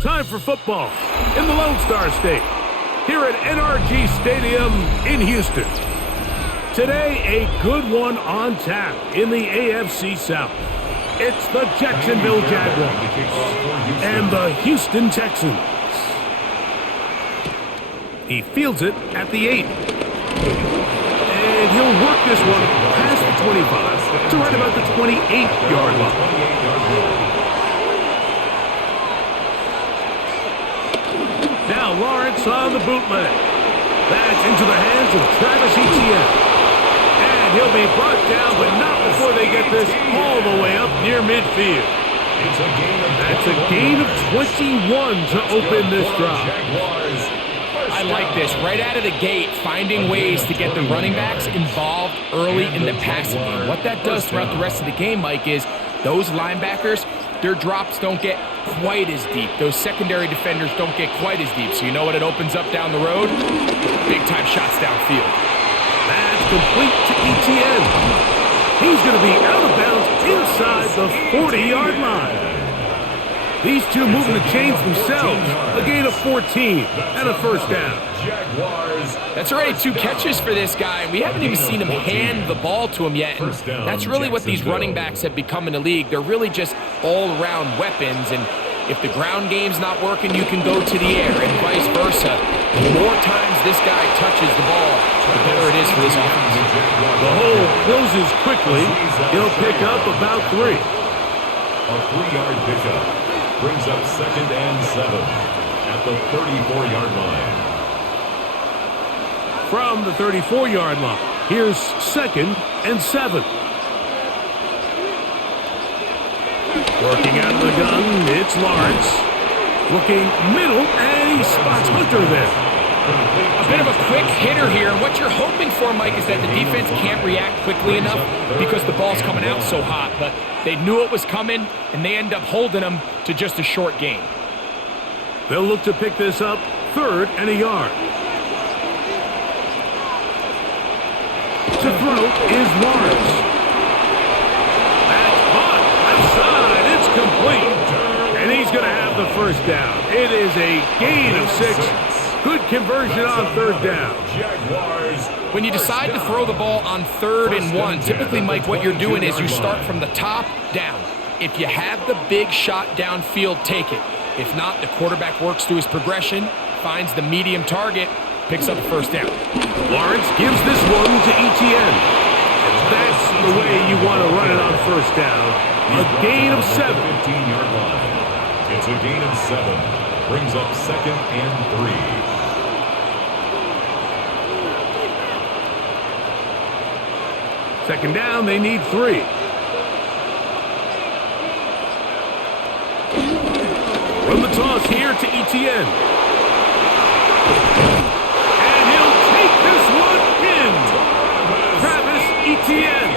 Time for football in the Lone Star State, here at NRG Stadium in Houston. Today, a good one on tap in the AFC South. It's the Jacksonville Jaguars and the Houston Texans. He fields it at the 8. And he'll work this one past the 25 to right about the 28-yard line. Now Lawrence on the bootleg. That's into the hands of Travis Etienne. And he'll be brought down, but not before they get this all the way up near midfield. That's a gain of 21 to open this drive. I like this. Right out of the gate, finding ways to get the running backs involved early in the passing game. What that does throughout the rest of the game, Mike, is those linebackers, their drops don't get quite as deep. Those secondary defenders don't get quite as deep. So you know what it opens up down the road? Big-time shots downfield. That's complete to Etienne. He's going to be out of bounds inside the 40-yard line. These two moving the chains themselves. A gain of 14 and a first down. That's already 2 catches for this guy. We haven't even seen him hand the ball to him yet. And that's really what these running backs have become in the league. They're really just all-around weapons. And if the ground game's not working, you can go to the air and vice versa. The more times this guy touches the ball, the better it is for this offense. The hole closes quickly. He'll pick up about 3. A 3-yard pickup brings up 2nd and 7 at the 34-yard line. From the 34-yard line, here's 2nd and 7. Working out of the gun, it's Lawrence. Looking middle, and he spots Hunter there. A bit of a quick hitter here. What you're hoping for, Mike, is that the defense can't react quickly enough because the ball's coming out so hot. But they knew it was coming, and they end up holding them to just a short gain. They'll look to pick this up 3rd and a yard. To throw is Lawrence. That's caught outside. It's complete. And he's going to have the first down. It is a gain of 6. Good conversion on 3rd down. When you decide to throw the ball on 3rd and 1, typically, Mike, what you're doing is you start from the top down. If you have the big shot downfield, take it. If not, the quarterback works through his progression, finds the medium target, picks up the first down. Lawrence gives this one to Etienne. And that's the way you want to run it on 1st down. A gain of 7. 15-yard line. It's a gain of 7. Brings up 2nd and 3. Second down, they need 3. From the toss here to Etienne. And he'll take this one in. Travis Etienne.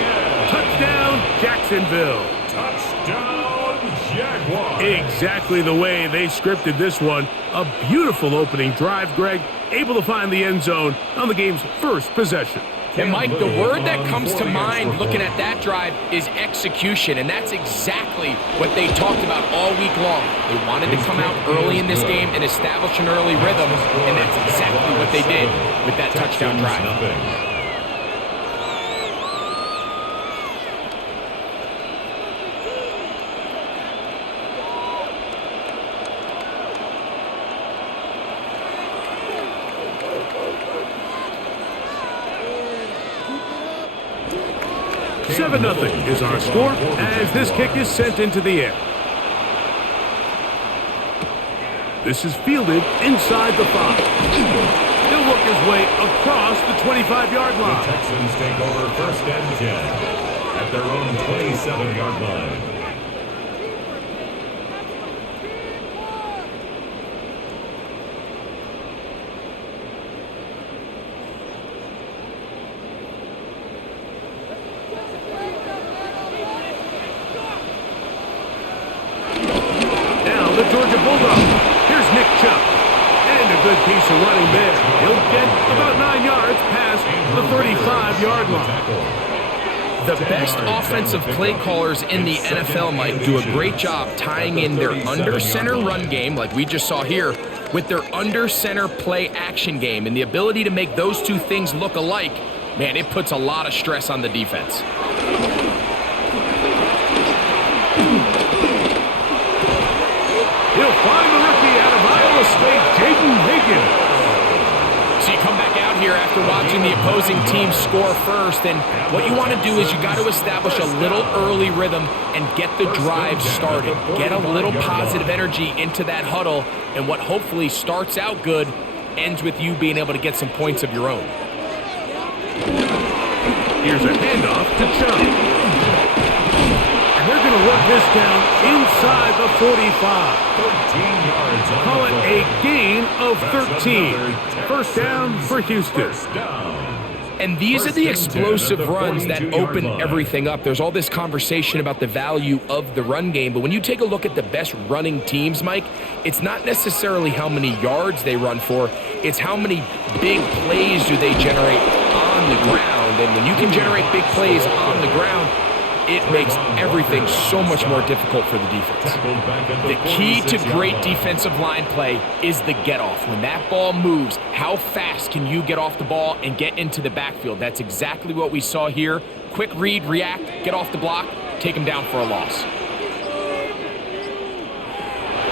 Touchdown, Jacksonville. Touchdown, Jaguars. Exactly the way they scripted this one. A beautiful opening drive, Greg. Able to find the end zone on the game's first possession. And, Mike, the word that comes to mind looking at that drive is execution, and that's exactly what they talked about all week long. They wanted to come out early in this game and establish an early rhythm, and that's exactly what they did with that touchdown drive. 7-0 is our score as this kick is sent into the air. This is fielded inside the 5. He'll work his way across the 25-yard line. The Texans take over 1st and 10 at their own 27-yard line. The Georgia Bulldog. Here's Nick Chubb. And a good piece of running there. He'll get about 9 yards past the 35-yard line. The best offensive play callers in the NFL, Mike, do a great job tying in their under-center run game, like we just saw here, with their under-center play action game. And the ability to make those two things look alike, man, it puts a lot of stress on the defense. He'll find the rookie out of Iowa State, Jaden Higgins. So you come back out here after watching the opposing team score first, and what you want to do is you got to establish a little early rhythm and get the drive started. Get a little positive energy into that huddle, and what hopefully starts out good ends with you being able to get some points of your own. Here's a handoff to Chubb. And they're going to work this down inside the 45. 13 yards. Call it a gain of 13. First down for Houston. And these are the explosive runs that open everything up. There's all this conversation about the value of the run game, but when you take a look at the best running teams, Mike, it's not necessarily how many yards they run for, it's how many big plays do they generate on the ground. And when you can generate big plays on the ground, it makes everything so much more difficult for the defense. The key to great defensive line play is the get-off. When that ball moves, how fast can you get off the ball and get into the backfield? That's exactly what we saw here. Quick read, react, get off the block, take him down for a loss.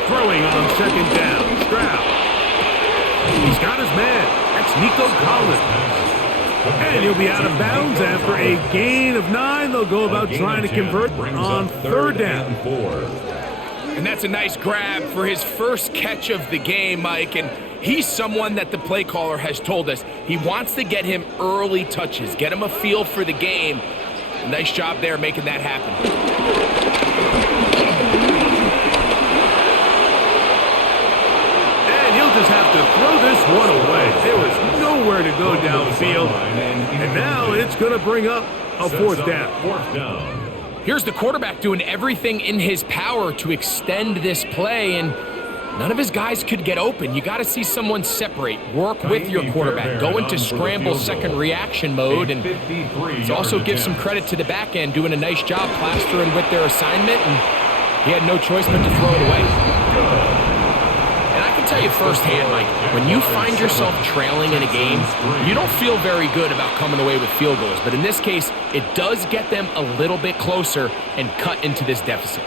Throwing on second down, Stroud. He's got his man. That's Nico Collins. And he'll be out of bounds after a gain of 9. They'll go about trying to convert on third down. And that's a nice grab for his first catch of the game, Mike. And he's someone that the play caller has told us he wants to get him early touches, get him a feel for the game. Nice job there making that happen. Just have to throw this one away. There was nowhere to go downfield, and now it's going to bring up a fourth down. Here's the quarterback doing everything in his power to extend this play, and none of his guys could get open. You got to see someone separate, work with your quarterback, go into scramble second reaction mode, and also give some credit to the back end doing a nice job plastering with their assignment, and he had no choice but to throw it away. I can tell you firsthand, Mike, when you find yourself trailing in a game, you don't feel very good about coming away with field goals. But in this case, it does get them a little bit closer and cut into this deficit.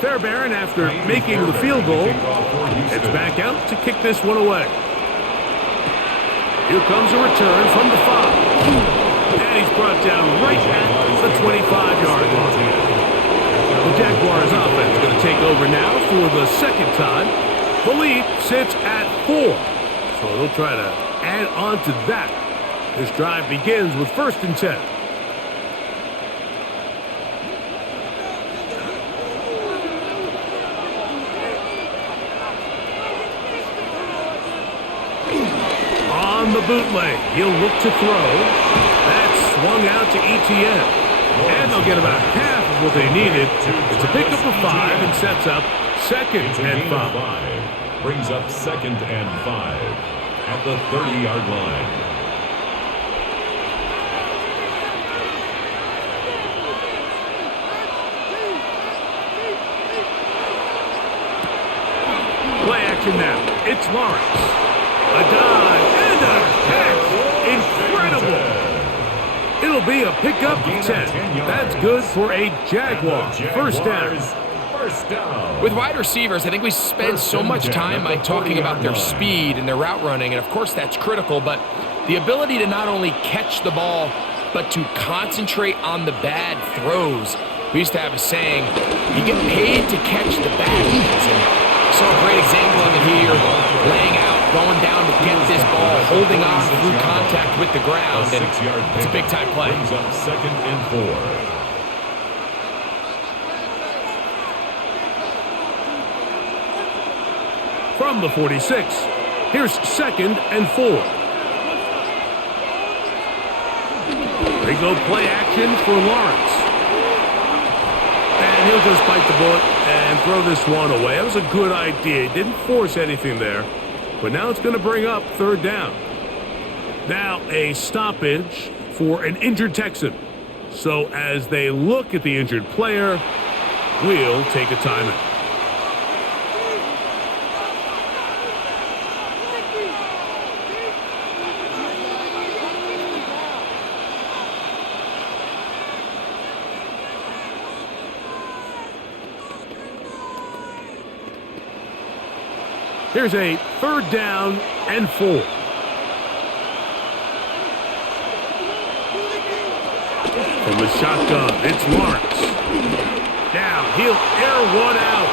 Fairbairn, after making the field goal, heads back out to kick this one away. Here comes a return from the 5. And he's brought down right at the 25-yard line. The Jaguars offense going to take over now for the second time. The lead sits at 4. So they'll try to add on to that. This drive begins with 1st and 10. On the bootleg, he'll look to throw. That's swung out to Etienne. And they'll get about half of what they needed. It's a pickup of 5 and sets up 2nd and 5. Brings up 2nd and 5 at the 30-yard line. Play action now. It's Lawrence. A dive and a catch. Incredible. It'll be a pickup of 10. That's good for a Jaguar. First down. With wide receivers, I think we spend so much time by talking about their speed and their route running, and of course that's critical, but the ability to not only catch the ball, but to concentrate on the bad throws. We used to have a saying, you get paid to catch the bad ones. And so a great example of it here, laying out, going down to get this ball, holding on through contact with the ground, and it's a big-time play. Brings up 2nd and 4. From the 46, here's 2nd and 4. They go play action for Lawrence. And he'll just bite the bullet and throw this one away. That was a good idea. He didn't force anything there. But now it's going to bring up third down. Now a stoppage for an injured Texan. So as they look at the injured player, we'll take a timeout. Here's a third down and 4. From the shotgun, it's Lawrence. Now he'll air one out.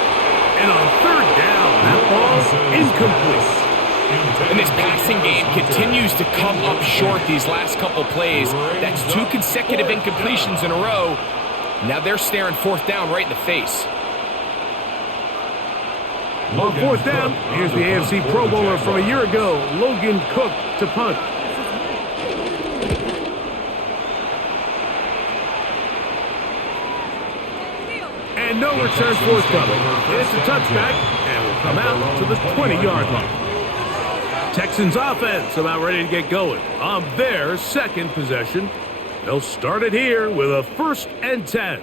And on third down, that ball's incomplete. And this passing game continues to come up short these last couple plays. That's 2 consecutive incompletions in a row. Now they're staring fourth down right in the face. On fourth down, here's the AFC Pro Bowler from a year ago, Logan Cook, to punt. And no return forthcoming. It's a touchback, and will come out to the 20-yard line. Texans offense about ready to get going on their second possession. They'll start it here with a 1st and 10.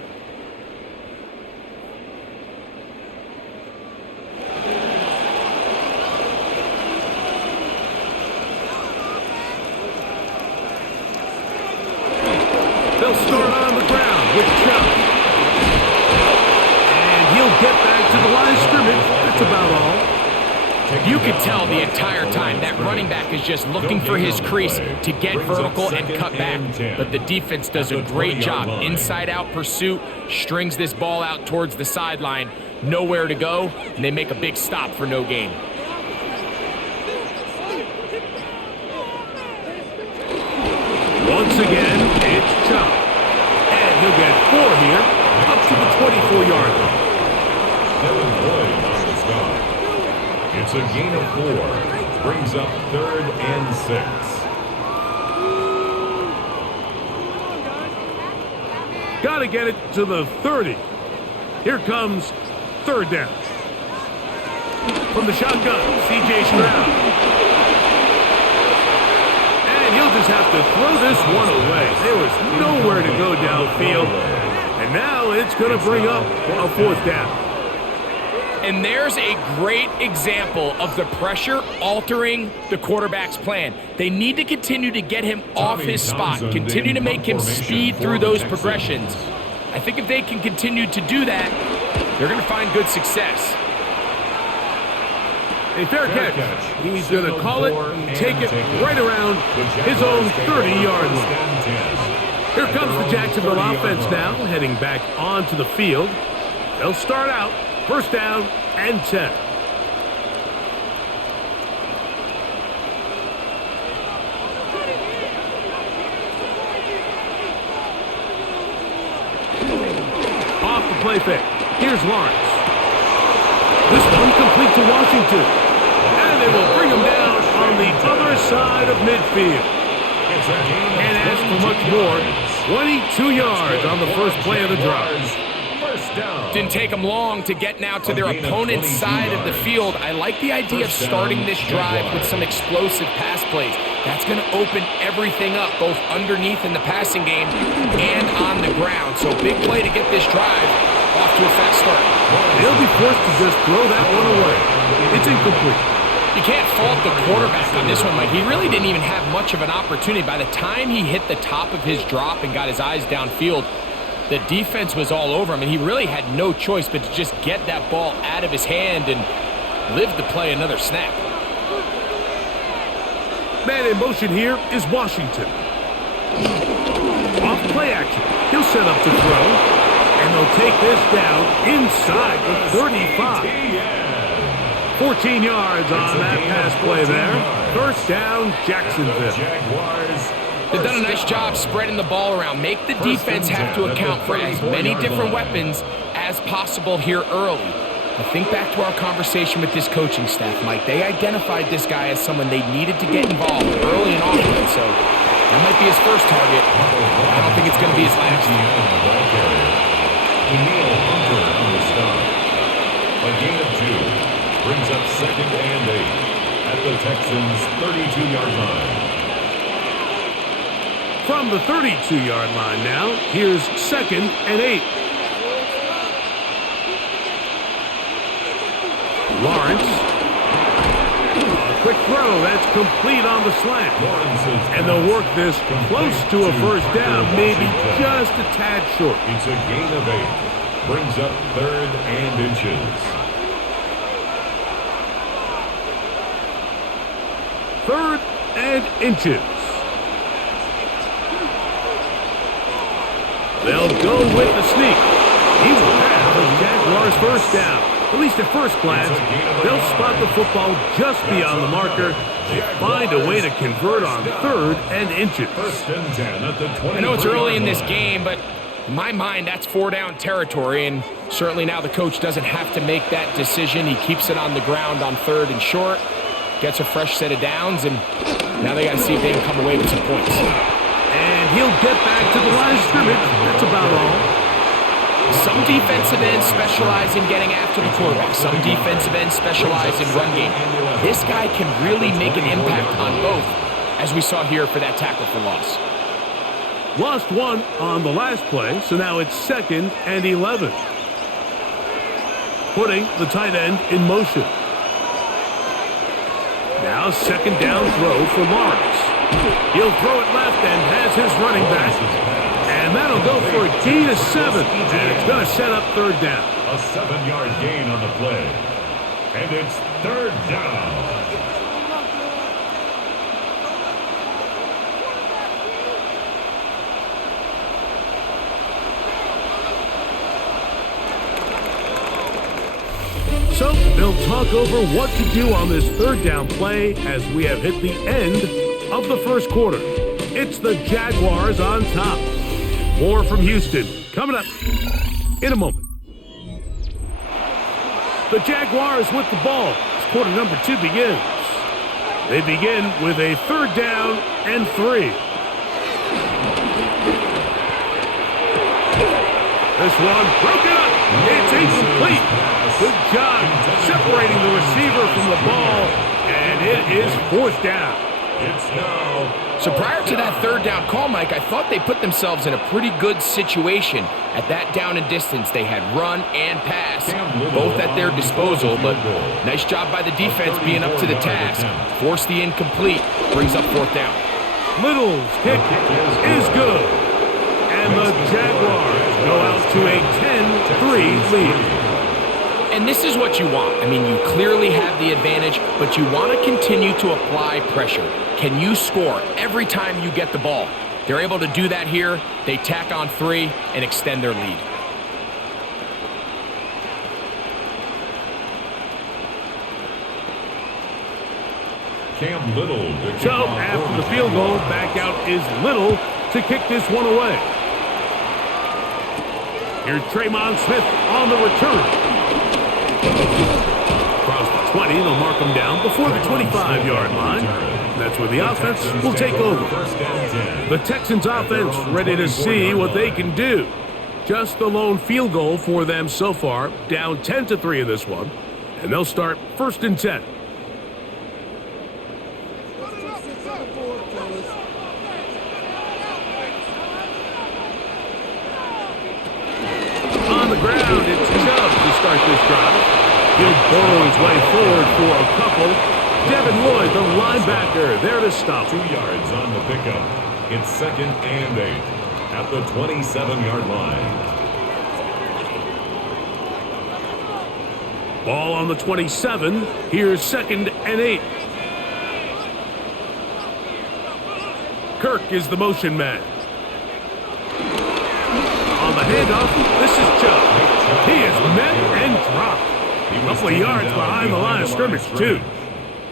They'll start on the ground with Chubb. And he'll get back to the line of scrimmage. That's about all. You can tell the entire time that running back is just looking for his crease to get vertical and cut back. But the defense does a great job. Inside-out pursuit, strings this ball out towards the sideline. Nowhere to go, and they make a big stop for no gain. Once again, it's Chubb. And he'll get 4 here, up to the 24-yard line. Devin Lloyd on the stop. It's a gain of 4. Brings up 3rd and 6. Got to get it to the 30. Here comes third down. From the shotgun, C.J. Stroud. He'll just have to throw this one away. There was nowhere to go downfield. And now it's going to bring up a 4th down. And there's a great example of the pressure altering the quarterback's plan. They need to continue to get him off his spot, continue to make him speed through those progressions. I think if they can continue to do that, they're going to find good success. A fair catch. He's going to call it and take it right around his own 30-yard line. Here comes the Jacksonville offense now, heading back onto the field. They'll start out 1st down and 10. Off the play fake. Here's Lawrence. This one complete to Washington. And they will bring him down on the other side of midfield. Can't ask for much more. 22 yards on the first play of the drive. Didn't take them long to get now to their opponent's side of the field. I like the idea of starting this drive with some explosive pass plays. That's going to open everything up, both underneath in the passing game and on the ground. So big play to get this drive off to a fast start. They'll be forced to just throw that one away. It's incomplete. You can't fault the quarterback on this one, Mike. He really didn't even have much of an opportunity. By the time he hit the top of his drop and got his eyes downfield, the defense was all over him, and he really had no choice but to just get that ball out of his hand and live to play another snap. Man in motion here is Washington. Off play action. He'll set up to throw, and they'll take this down inside the 35. 14 yards on that pass play there. 1st down, Jacksonville. They've done a nice job spreading the ball around. Make the defense have to account for as many different weapons as possible here early. I think back to our conversation with this coaching staff, Mike. They identified this guy as someone they needed to get involved early and often, so that might be his first target. I don't think it's going to be his last. on the stop. A gain of 2 brings up 2nd and 8 at the Texans' 32-yard line. From the 32-yard line now, here's 2nd and 8. Lawrence. A quick throw. That's complete on the slant. And they'll work this close to a first down, maybe just a tad short. It's a gain of 8. Brings up 3rd and inches. 3rd and inches. They'll go with the sneak. He will have the Jaguars first down. At least at first glance, they'll spot the football just beyond the marker. They find a way to convert on 3rd and inches. 1st and 10 at the 20. I know it's early in this game, but in my mind, that's 4-down territory, and certainly now the coach doesn't have to make that decision. He keeps it on the ground on 3rd and short, gets a fresh set of downs, and now they got to see if they can come away with some points. And he'll get back to the line of scrimmage. That's about all. Some defensive ends specialize in getting after the quarterback. Some defensive ends specialize in run game. This guy can really make an impact on both, as we saw here for that tackle for loss. Lost 1 on the last play, so now it's 2nd and 11. Putting the tight end in motion. Now 2nd down throw for Lawrence. He'll throw it left and has his running back. And that'll go for a gain of 7. And it's going to set up 3rd down. A 7-yard gain on the play. And it's 3rd down. So they'll talk over what to do on this 3rd down play as we have hit the end of the first quarter. It's the Jaguars on top. More from Houston coming up in a moment. The Jaguars with the ball as quarter number 2 begins. They begin with a 3rd down and 3. This one broken up. It's incomplete. Good job separating the receiver from the ball, and it is 4th down. It's now. So prior to that 3rd down call, Mike, I thought they put themselves in a pretty good situation at that down and distance. They had run and pass, both at their disposal, but nice job by the defense being up to the task. Forced the incomplete, brings up 4th down. Little's kick is good, and the Jaguars go out to a 10-3 lead. And this is what you want. I mean, you clearly have the advantage, but you want to continue to apply pressure. Can you score every time you get the ball? They're able to do that here. They tack on 3 and extend their lead. Cam Little. So after the field goal, back out is Little to kick this one away. Here's Tremon Smith on the return. Across the 20, they'll mark him down before the 25-yard line. That's where the offense will take over. The Texans offense ready to see what they can do. Just the lone field goal for them so far, down 10-3 in this one. And they'll start 1st and 10. On the ground, it's Chubb to start this drive. He'll burrow his way forward for a couple. Devin Lloyd, the linebacker, there to stop. 2 yards on the pickup. It's 2nd and 8 at the 27-yard line. Ball on the 27. Here's 2nd and 8. Kirk is the motion man. On the handoff, this is Chubb. He is met and dropped. A couple of yards behind the line of scrimmage, too.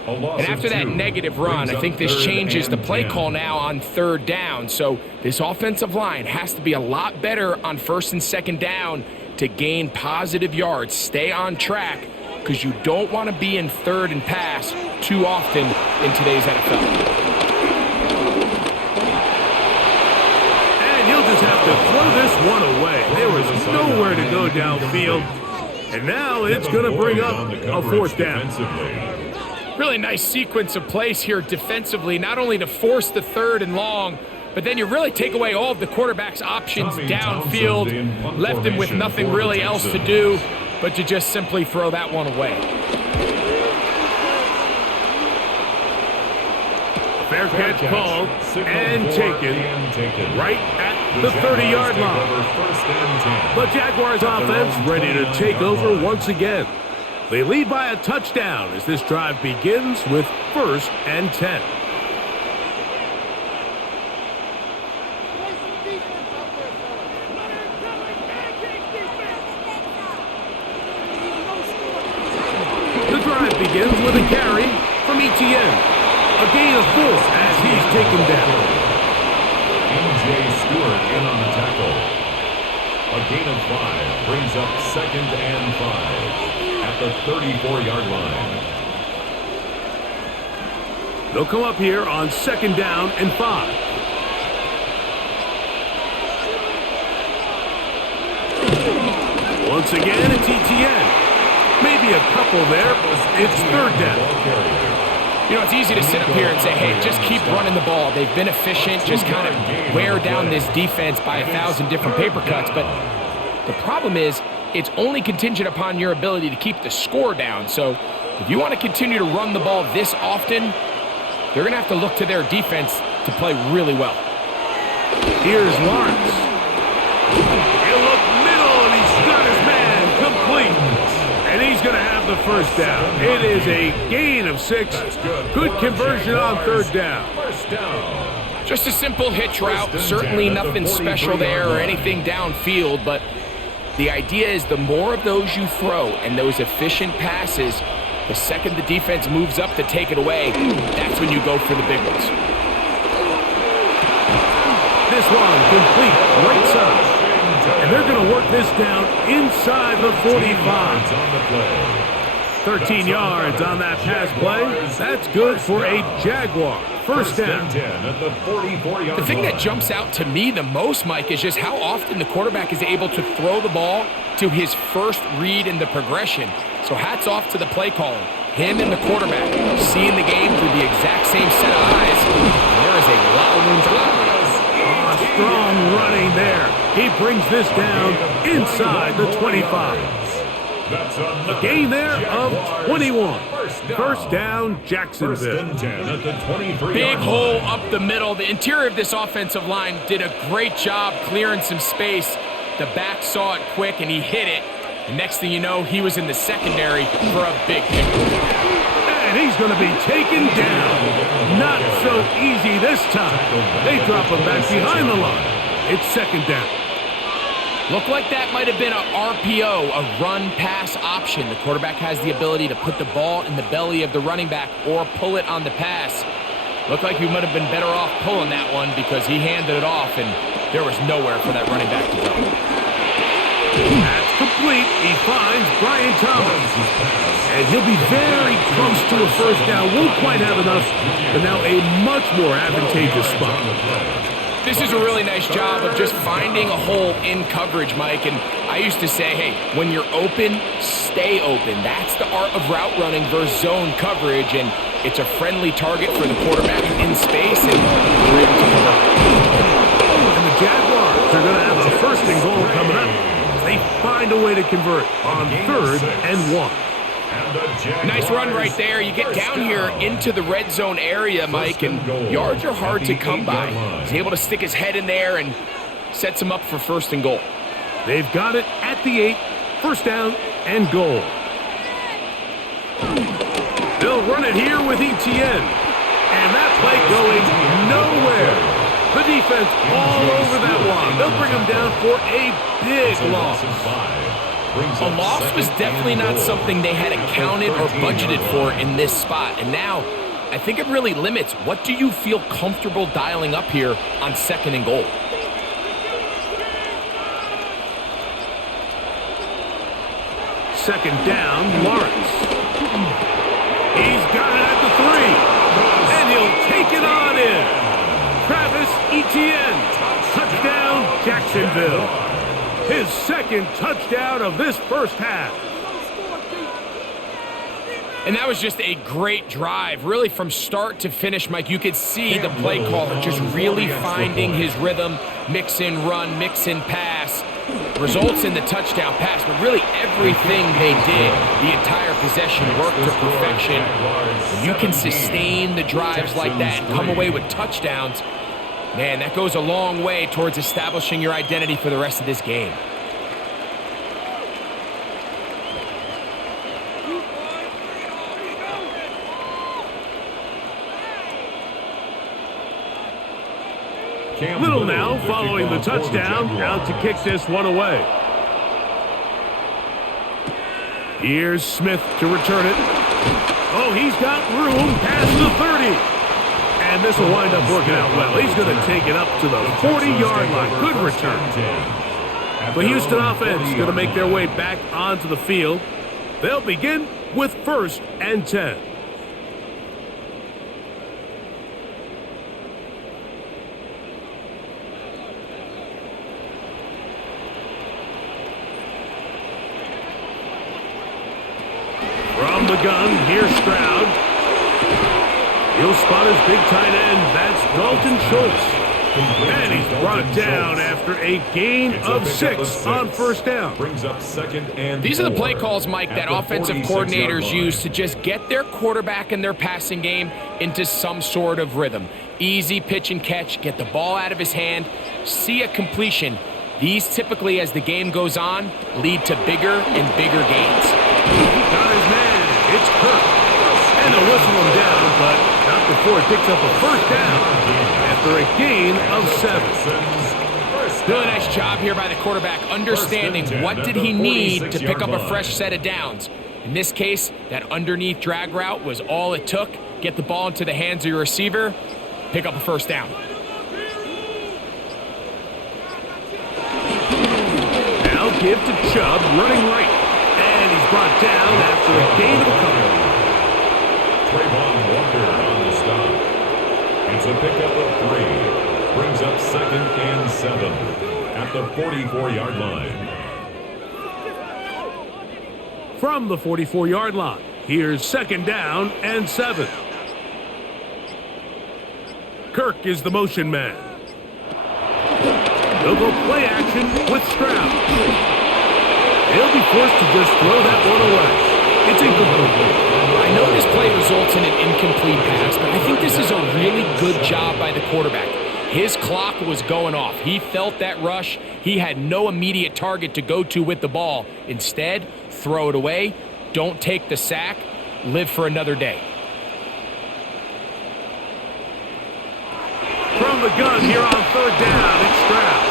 And after that negative run, I think this changes the play call now on 3rd down. So this offensive line has to be a lot better on 1st and 2nd down to gain positive yards. Stay on track because you don't want to be in 3rd and pass too often in today's NFL. And he'll just have to to throw this one away. There was nowhere to go downfield. And now it's going to bring up a fourth down. Really nice sequence of plays here defensively, not only to force the third and long, but then you really take away all of the quarterback's options downfield, left him with nothing really else to do but to just simply throw that one away. Fair catch called and taken right at the 30-yard line. The Jaguars offense ready to take over once again. They lead by a touchdown as this drive begins with 1st and 10. The drive begins with a carry from Etienne. A gain of 4 as he's taken down. E.J. Stewart in on the tackle. A gain of 5 brings up 2nd and 5 at the 34-yard line. They'll come up here on 2nd down and 5. Once again, it's Etienne. Maybe a couple there. It's 3rd down. You know, it's easy to sit up here and say, hey, just keep running the ball. They've been efficient, just kind of wear down this defense by 1,000 different paper cuts. But the problem is it's only contingent upon your ability to keep the score down. So if you want to continue to run the ball this often, they're going to have to look to their defense to play really well. Here's Lawrence. He'll look middle, and he's got his man complete. And he's going to have the 1st down. It is a gain of 6. Good conversion on 3rd down. Just a simple hitch route. Certainly nothing special there or anything downfield, but the idea is the more of those you throw and those efficient passes, the second the defense moves up to take it away, that's when you go for the big ones. This one complete right side. And they're going to work this down inside the 45. 13 yards on that pass play. That's good for a Jaguar. 1st down. The thing that jumps out to me the most, Mike, is just how often the quarterback is able to throw the ball to his first read in the progression. So hats off to the play caller. Him and the quarterback seeing the game through the exact same set of eyes. There is a lot of room to operate. Strong running there. He brings this down inside the 25. A gain there of 21. 1st down, Jacksonville. Big hole up the middle. The interior of this offensive line did a great job clearing some space. The back saw it quick, and he hit it. And next thing you know, he was in the secondary for a big kick. And he's going to be taken down. Not so easy this time. They drop him back behind the line. It's 2nd down. Looked like that might have been a RPO, a run-pass option. The quarterback has the ability to put the ball in the belly of the running back or pull it on the pass. Looked like he might have been better off pulling that one because he handed it off, and there was nowhere for that running back to go. That's complete. He finds Brian Thomas. And he'll be very close to a 1st down. Won't quite have enough, but now a much more advantageous spot. This is a really nice job of just finding a hole in coverage, Mike. And I used to say, hey, when you're open, stay open. That's the art of route running versus zone coverage. And it's a friendly target for the quarterback in space. And we're able to convert. And the Jaguars are going to have the 1st and goal coming up. They find a way to convert on 3rd and 1. Nice run right there. You get down here into the red zone area, Mike, and yards are hard to come by. He's able to stick his head in there and sets him up for 1st and goal. They've got it at the 8, 1st down and goal. They'll run it here with Etienne. And that play going nowhere. The defense all over that one. They'll bring him down for a big loss. A loss was definitely not something they had accounted or budgeted for in this spot. And now, I think it really limits what do you feel comfortable dialing up here on 2nd and goal. Second down, Lawrence. He's got it at the 3. And he'll take it on in. Travis Etienne. Touchdown, Jacksonville. Jacksonville. His second touchdown of this first half. And that was just a great drive, really from start to finish, Mike. You could see the play caller just really finding his rhythm, mix in run, mix in pass, results in the touchdown pass. But really everything they did, the entire possession worked to perfection. When you can sustain the drives like that and come away with touchdowns, man, that goes a long way towards establishing your identity for the rest of this game. Little now following the touchdown, out to kick this one away. Here's Smith to return it. Oh, he's got room past the 30. And this will wind up working out well. He's going to take it up to the 40-yard line. Good return. The Houston offense is going to make their way back onto the field. They'll begin with 1st and 10. From the gun, here's Stroud. He'll spot his big tight end. That's Dalton Schultz. And he's brought down after a gain of 6 on 1st down. Brings up 2nd and 4. These are the play calls, Mike, that offensive coordinators use to just get their quarterback and their passing game into some sort of rhythm. Easy pitch and catch, get the ball out of his hand, see a completion. These typically, as the game goes on, lead to bigger and bigger gains. Got his man. It's Kirk. And they'll whistle him down, but not before he picks up a 1st down after a gain of 7. Really nice job here by the quarterback, understanding what did he need to pick up a fresh set of downs. In this case, that underneath drag route was all it took. Get the ball into the hands of your receiver, pick up a 1st down. Now give to Chubb, running right. And he's brought down after a gain of a couple. Trayvon Walker on the stop. It's a pickup of 3. Brings up 2nd and 7 at the 44-yard line. From the 44-yard line, here's 2nd down and 7. Kirk is the motion man. They'll go play action with Stroud. He'll be forced to just throw that one away. It's incomplete. I know this play results in an incomplete pass, but I think this is a really good job by the quarterback. His clock was going off. He felt that rush. He had no immediate target to go to with the ball. Instead, throw it away. Don't take the sack. Live for another day. From the gun here on 3rd down, it's Stroud.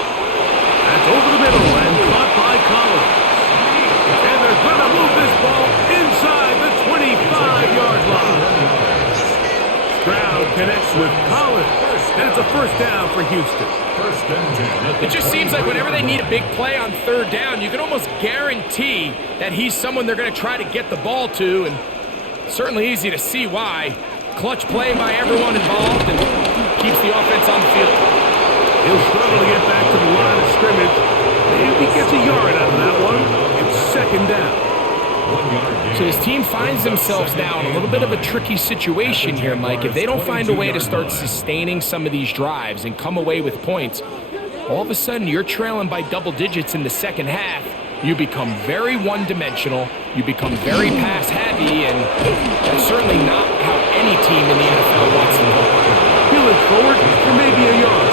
That's over the middle and caught by Collins. And they're going to move this ball inside the 25-yard line. Stroud connects with Collins. And it's a 1st down for Houston. 1st and 10. It just seems like whenever they need a big play on 3rd down, you can almost guarantee that he's someone they're going to try to get the ball to, and certainly easy to see why. Clutch play by everyone involved and keeps the offense on the field. He'll struggle to get back to the line of scrimmage. Maybe he gets a yard out of that one. It's 2nd down. So his team finds themselves now in a little bit of a tricky situation here, Mike. If they don't find a way to start sustaining some of these drives and come away with points, all of a sudden you're trailing by double digits in the 2nd half. You become very one-dimensional, you become very pass-heavy, and that's certainly not how any team in the NFL wants to go. He'll look forward for maybe a yard.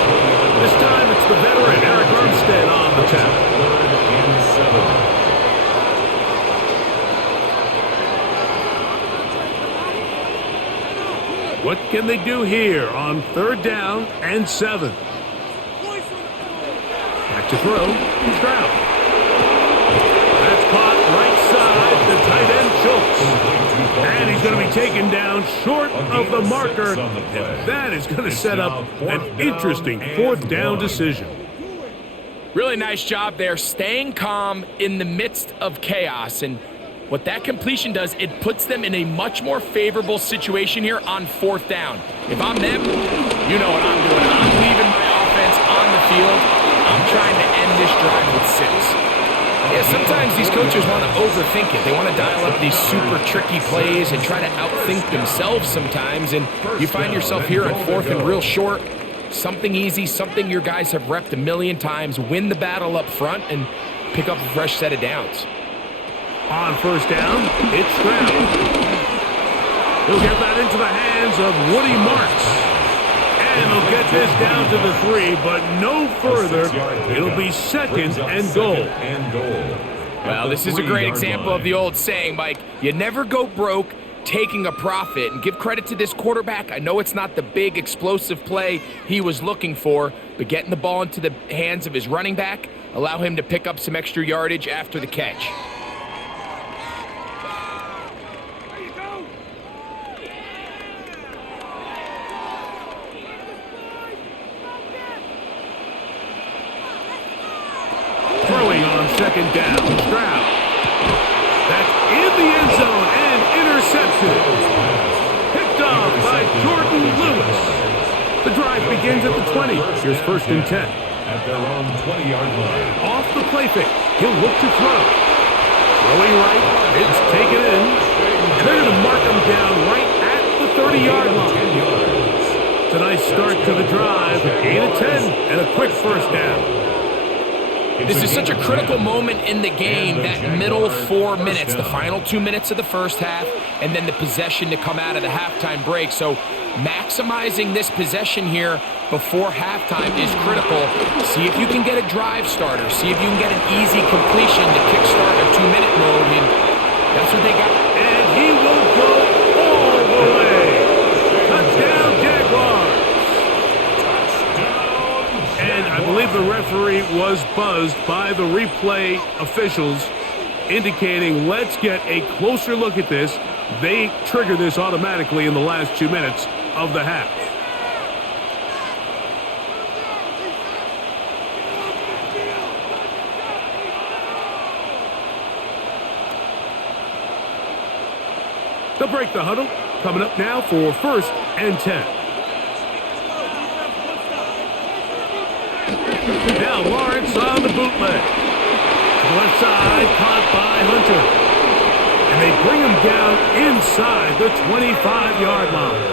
This time it's the veteran Eric Armstead on the tackle. 3rd and 7. What can they do here on 3rd down and 7? Back to throw. Stroud. That's caught right side, the tight end Schultz. And he's going to be taken down short of the marker. And that is going to set up an interesting 4th down decision. Really nice job there, staying calm in the midst of chaos. And what that completion does, it puts them in a much more favorable situation here on 4th down. If I'm them, you know what I'm doing. I'm leaving my offense on the field. I'm trying to end this drive with 6. Yeah, sometimes these coaches want to overthink it. They want to dial up these super tricky plays and try to outthink themselves sometimes, and you find yourself here on 4th and real short. Something easy, something your guys have repped a million times. Win the battle up front and pick up a fresh set of downs. On 1st down, it's Stroud. He'll get that into the hands of Woody Marks. And he'll get this down to the 3, but no further. It'll be 2nd and goal. Well, this is a great example of the old saying, Mike. You never go broke taking a profit. And give credit to this quarterback. I know it's not the big explosive play he was looking for, but getting the ball into the hands of his running back, allow him to pick up some extra yardage after the catch. Throwing on 2nd down, Stroud. That's in the end zone and intercepted. Picked off by Jordan Lewis. The drive begins at the 20. Here's 1st and 10. At their own 20-yard line. Off the play fake. He'll look to throw. Throwing right. It's taken in. And they're going to mark him down right at the 30-yard line. It's a nice start to the drive. 8 of 10 and a quick 1st down. This is such a critical moment in the game, that middle 4 minutes, the final 2 minutes of the first half, and then the possession to come out of the halftime break. So maximizing this possession here before halftime is critical. See if you can get a drive starter. See if you can get an easy completion to kickstart a 2-minute mode, and that's what they got. And he will go all the way. Touchdown, Jaguars. And I believe the referee was buzzed by the replay officials, indicating let's get a closer look at this. They trigger this automatically in the last 2 minutes of the half. They'll break the huddle. Coming up now for 1st and 10. Now Lawrence on the bootleg. To the left side, caught by Hunter. And they bring him down inside the 25-yard line.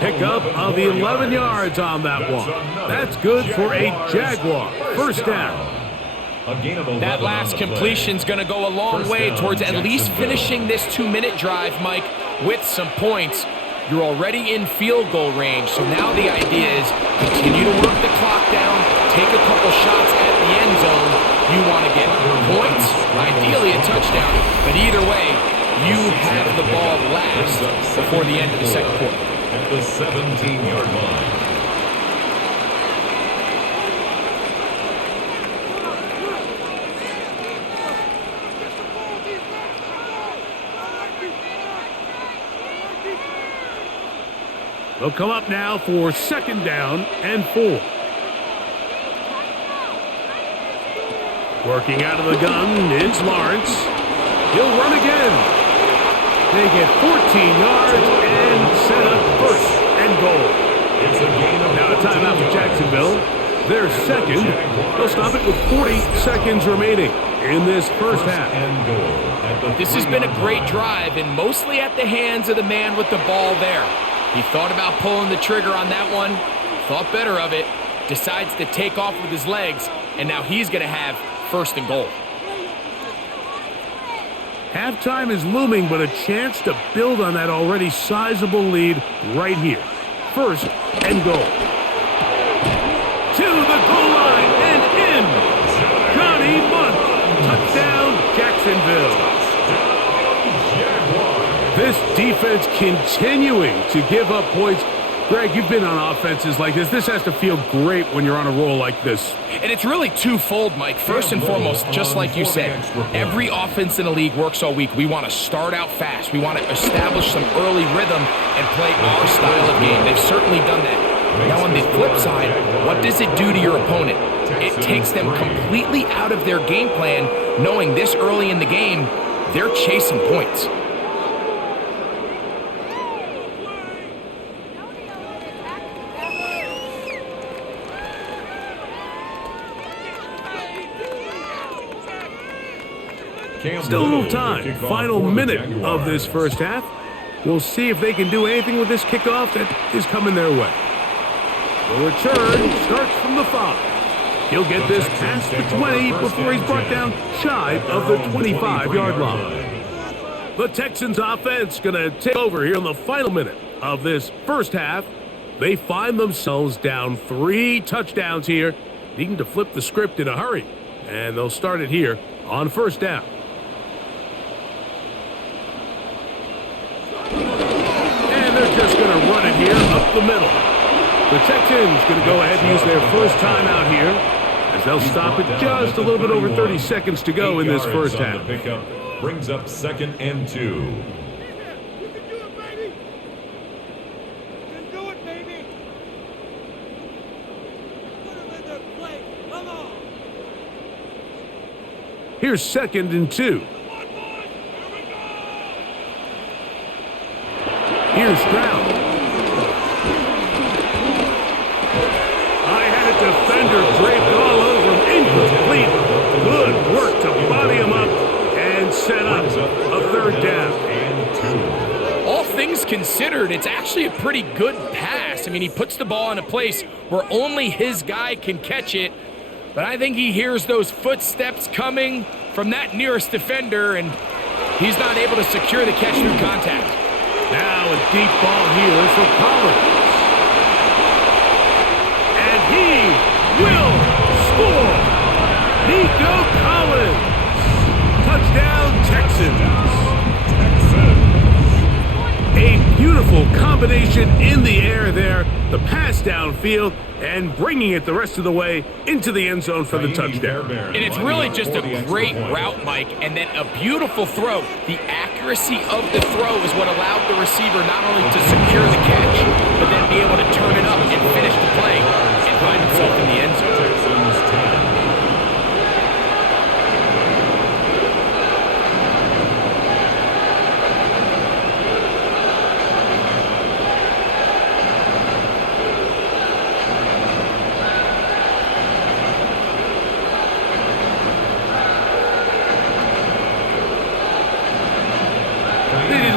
Pick up of the 11 yards on that one. That's good for a Jaguar. 1st down. That last completion's going to go a long way towards at least finishing this 2-minute drive, Mike, with some points. You're already in field goal range, so now the idea is continue to work the clock down, take a couple shots at the end zone. You want to get points, ideally a touchdown, but either way, you have the ball last before the end of the second quarter. At the 17-yard line. They'll come up now for 2nd down and 4. Working out of the gun is Lawrence. He'll run again. They get 14 yards and set up 1st and goal. Now a timeout for Jacksonville. They're 2nd. They'll stop it with 40 seconds remaining in this first half. This has been a great drive, and mostly at the hands of the man with the ball there. He thought about pulling the trigger on that one, thought better of it, decides to take off with his legs, and now he's going to have 1st and goal. Halftime is looming, but a chance to build on that already sizable lead right here. 1st and goal. To the goal line and in. Johnny Munt. Touchdown, Jacksonville. This defense continuing to give up points. Greg, you've been on offenses like this. This has to feel great when you're on a roll like this. And it's really twofold, Mike. First and foremost, just like you said, every offense in the league works all week. We want to start out fast. We want to establish some early rhythm and play our style of game. They've certainly done that. Now on the flip side, what does it do to your opponent? It takes them completely out of their game plan, knowing this early in the game, they're chasing points. Still a little time. Final minute of this first half. We'll see if they can do anything with this kickoff that is coming their way. The return starts from the 5. He'll get this past the 20 before he's brought down shy of the 25-yard line. The Texans offense going to take over here in the final minute of this first half. They find themselves down 3 touchdowns here, needing to flip the script in a hurry. And they'll start it here on first down. And they're just going to run it here up the middle. The Texans going to go ahead and use their first time out here, as they'll stop it just a little bit over 30 seconds to go in this first half. Pickup brings up 2nd and 2. Here's 2nd and 2. Here's Stroud. I had a defender draped all over him. Incomplete. Good work to body him up and set up a 3rd down. And 2. All things considered, it's actually a pretty good pass. I mean, he puts the ball in a place where only his guy can catch it. But I think he hears those footsteps coming from that nearest defender, and he's not able to secure the catch through contact. Now a deep ball here for Collins. And he will score. Nico Collins. Touchdown, Texans. A beautiful combination in the air there. The pass downfield and bringing it the rest of the way into the end zone for the touchdown. And it's really just a great route, Mike, and then a beautiful throw. The accuracy of the throw is what allowed the receiver not only to secure the catch, but then be able to turn it up and finish the play and find himself in the end zone.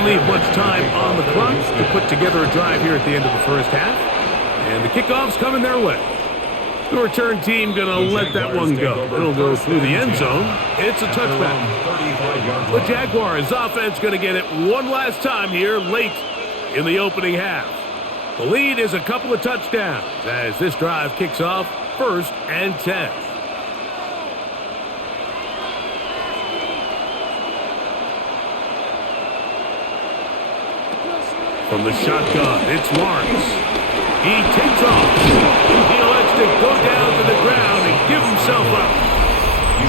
Leave much time on the clock to put together a drive here at the end of the first half. And the kickoff's coming their way. The return team going to let that one go. It'll go through the end zone. It's a touchback. The Jaguars offense going to get it one last time here late in the opening half. The lead is a couple of touchdowns as this drive kicks off 1st and 10. From the shotgun, it's Lawrence. He takes off. He elects to go down to the ground and give himself up.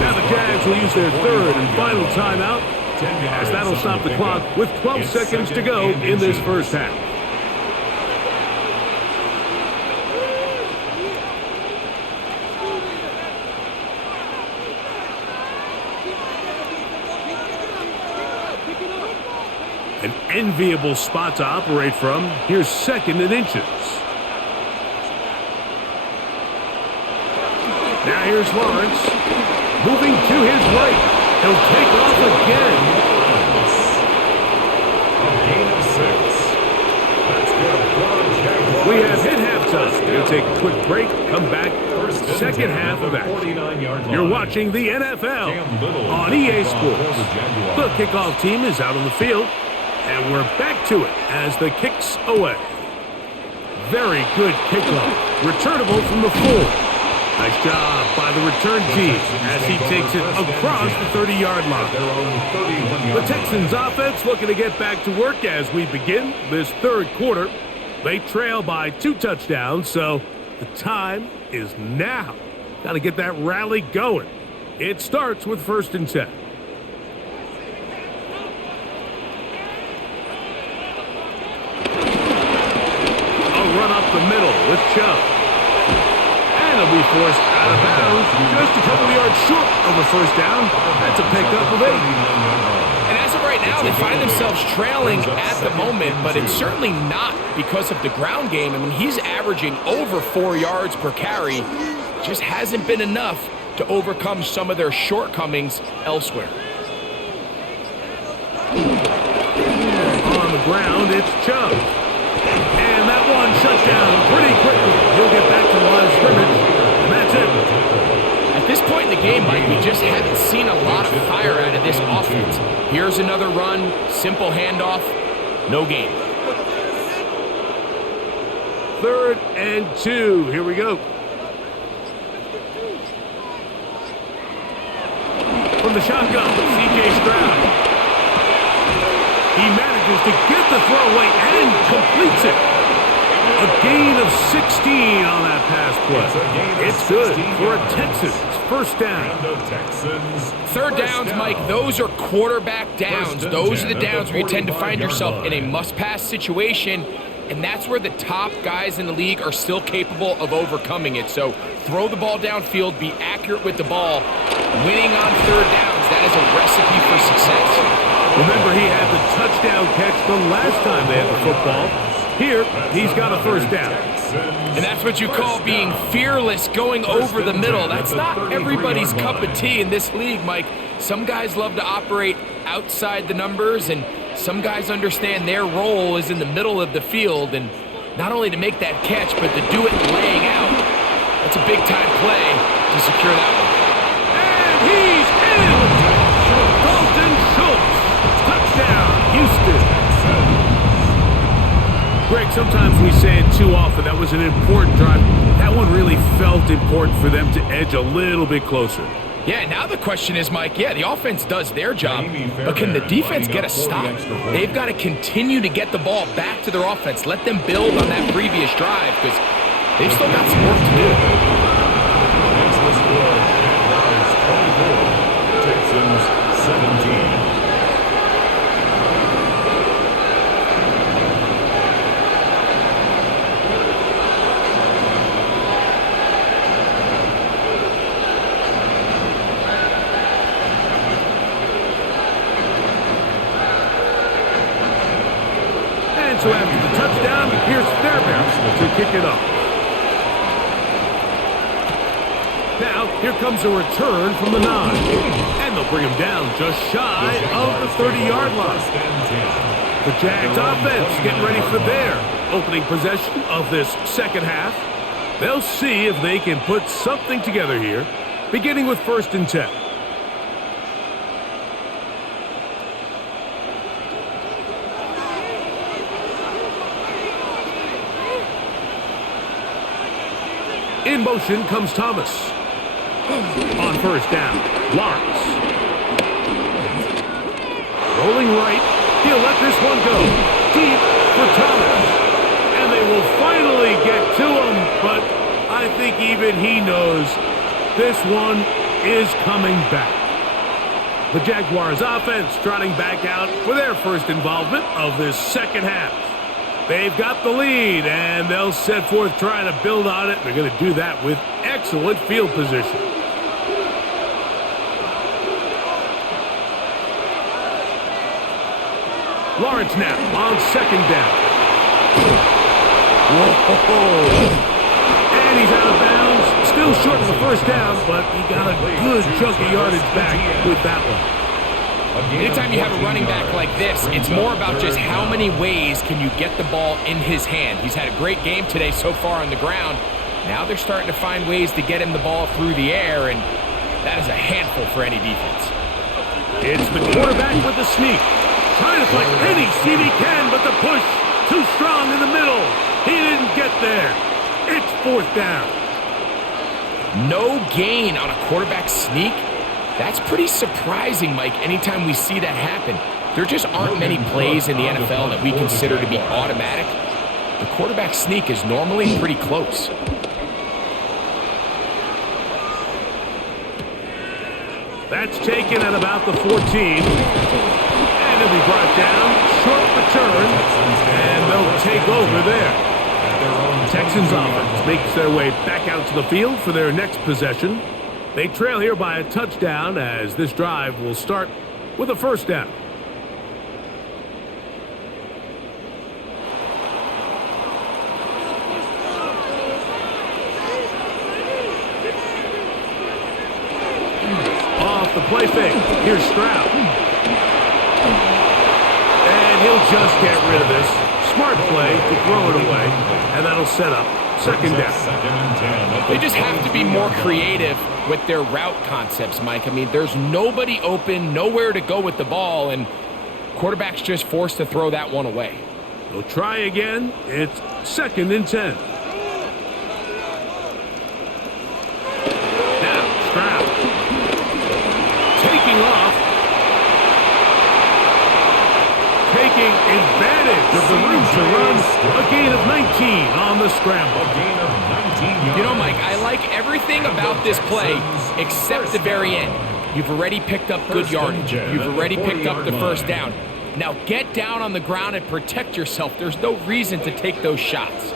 Now the Jags will use their 3rd and final timeout, as that'll stop the clock with 12 seconds to go in this first half. An enviable spot to operate from. Here's 2nd and inches. Now here's Lawrence. Moving to his right. He'll take off again. A gain of 6. That's good. We have hit halftime. We'll take a quick break. Come back. Second half of action. You're watching the NFL on EA Sports. The kickoff team is out on the field. And we're back to it as the kick's away. Very good kickoff. Returnable from the 4. Nice job by the return team as he takes it across the 30-yard line. The Texans offense looking to get back to work as we begin this 3rd quarter. They trail by 2 touchdowns, so the time is now. Got to get that rally going. It starts with 1st and 10. Run up the middle with Chubb. And he'll be forced out of bounds just a couple of yards short of a first down. That's a pickup of 8. And as of right now, they find themselves trailing at the moment, but it's certainly not because of the ground game. I mean, he's averaging over 4 yards per carry. Just hasn't been enough to overcome some of their shortcomings elsewhere. ground, it's Chubb. And that one shut down pretty quickly. He'll get back to the line of scrimmage, and that's it. At this point in the game, Mike, we just haven't seen a lot of fire out of this offense. Here's another run, simple handoff, no gain. 3rd and 2. Here we go. From the shotgun, C.J. Stroud. He manages to get the throw away and completes it. A gain of 16 on that pass play. It's good for a Texans first down. 3rd downs, Mike, those are quarterback downs. Those are the downs where you tend to find yourself in a must-pass situation, and that's where the top guys in the league are still capable of overcoming it. So throw the ball downfield, be accurate with the ball. Winning on 3rd downs, that is a recipe for success. Remember, he had the touchdown catch the last time they had the football. Here, he's got a first down. And that's what you call being fearless, going over the middle. That's not everybody's cup of tea in this league, Mike. Some guys love to operate outside the numbers, and some guys understand their role is in the middle of the field, and not only to make that catch, but to do it laying out. That's a big-time play to secure that one. And he's in! Dalton Schultz, touchdown, Houston. Greg, sometimes we say it too often. That was an important drive. That one really felt important for them to edge a little bit closer. Yeah, now the question is, Mike, the offense does their job, but can the defense get a stop? They've got to continue to get the ball back to their offense. Let them build on that previous drive, because they've still got some work to do. Texans 17. So after the touchdown, here's Fairbanks to kick it up. Now, here comes a return from the 9. And they'll bring him down just shy of the 30-yard line. The Jags offense getting ready for their opening possession of this second half. They'll see if they can put something together here, beginning with 1st and 10. In motion comes Thomas. On 1st down, Lawrence. Rolling right. He'll let this one go. Deep for Thomas. And they will finally get to him, but I think even he knows this one is coming back. The Jaguars offense trotting back out for their first involvement of this second half. They've got the lead, and they'll set forth trying to build on it. They're going to do that with excellent field position. Lawrence now on 2nd down. Whoa! And he's out of bounds. Still short of the 1st down, but he got a good chunk of yardage back with that one. Anytime you have a running back like this, it's more about just how many ways can you get the ball in his hand. He's had a great game today so far on the ground. Now they're starting to find ways to get him the ball through the air, and that is a handful for any defense. It's the quarterback with the sneak. Trying to find any seam he can, but the push too strong in the middle. He didn't get there. It's 4th down. No gain on a quarterback sneak? That's pretty surprising, Mike, anytime we see that happen. There just aren't many plays in the NFL that we consider to be automatic. The quarterback sneak is normally pretty close. That's taken at about the 14. And it'll be brought down. Short return. And they'll take over there. Texans offense makes their way back out to the field for their next possession. They trail here by a touchdown as this drive will start with a 1st down. Off the play fake. Here's Stroud. And he'll just get rid of this. Smart play to throw it away, and that'll set up second down. They just have to be more creative with their route concepts, Mike. I mean, there's nobody open, nowhere to go with the ball, and quarterback's just forced to throw that one away. They'll try again. It's 2nd and 10. Now, Stroud. Taking off. Taking advantage of the room to run. A gain of 19 on the scramble. A gain of 19 yards. You know, Mike, I like everything about this play except the very end. You've already picked up good yardage. You've already picked up the first down. Now get down on the ground and protect yourself. There's no reason to take those shots.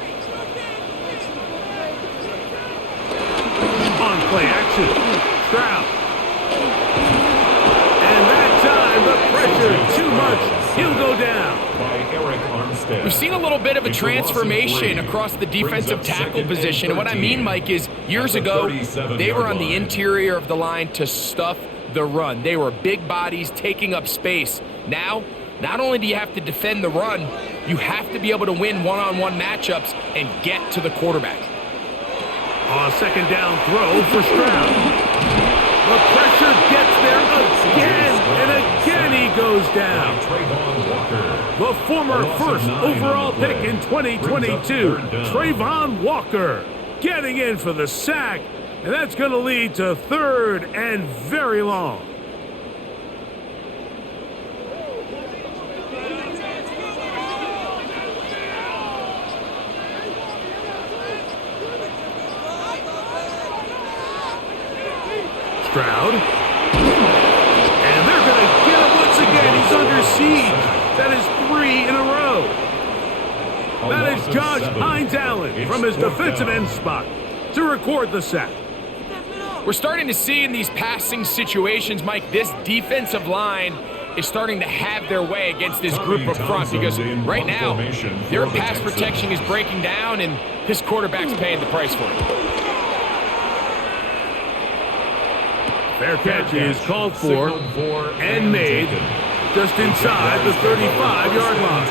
On play action. Stroud. And that time, the pressure too much. He'll go down. We've seen a little bit of a transformation across the defensive tackle position. And what I mean, Mike, is years ago, they were on the interior of the line to stuff the run. They were big bodies taking up space. Now, not only do you have to defend the run, you have to be able to win one-on-one matchups and get to the quarterback. On a second down throw for Stroud. The pressure gets there again, and again he goes down. The former first overall pick in 2022, Trayvon Walker, getting in for the sack, and that's going to lead to 3rd and very long. Stroud. And they're going to get him once again. He's under siege. That is 3 in a row. That is Josh Hines-Allen from his defensive end spot to record the sack. We're starting to see in these passing situations, Mike, this defensive line is starting to have their way against this group up front because right now their pass protection is breaking down and this quarterback's paying the price for it. Fair catch is called for and made just inside the 35-yard line.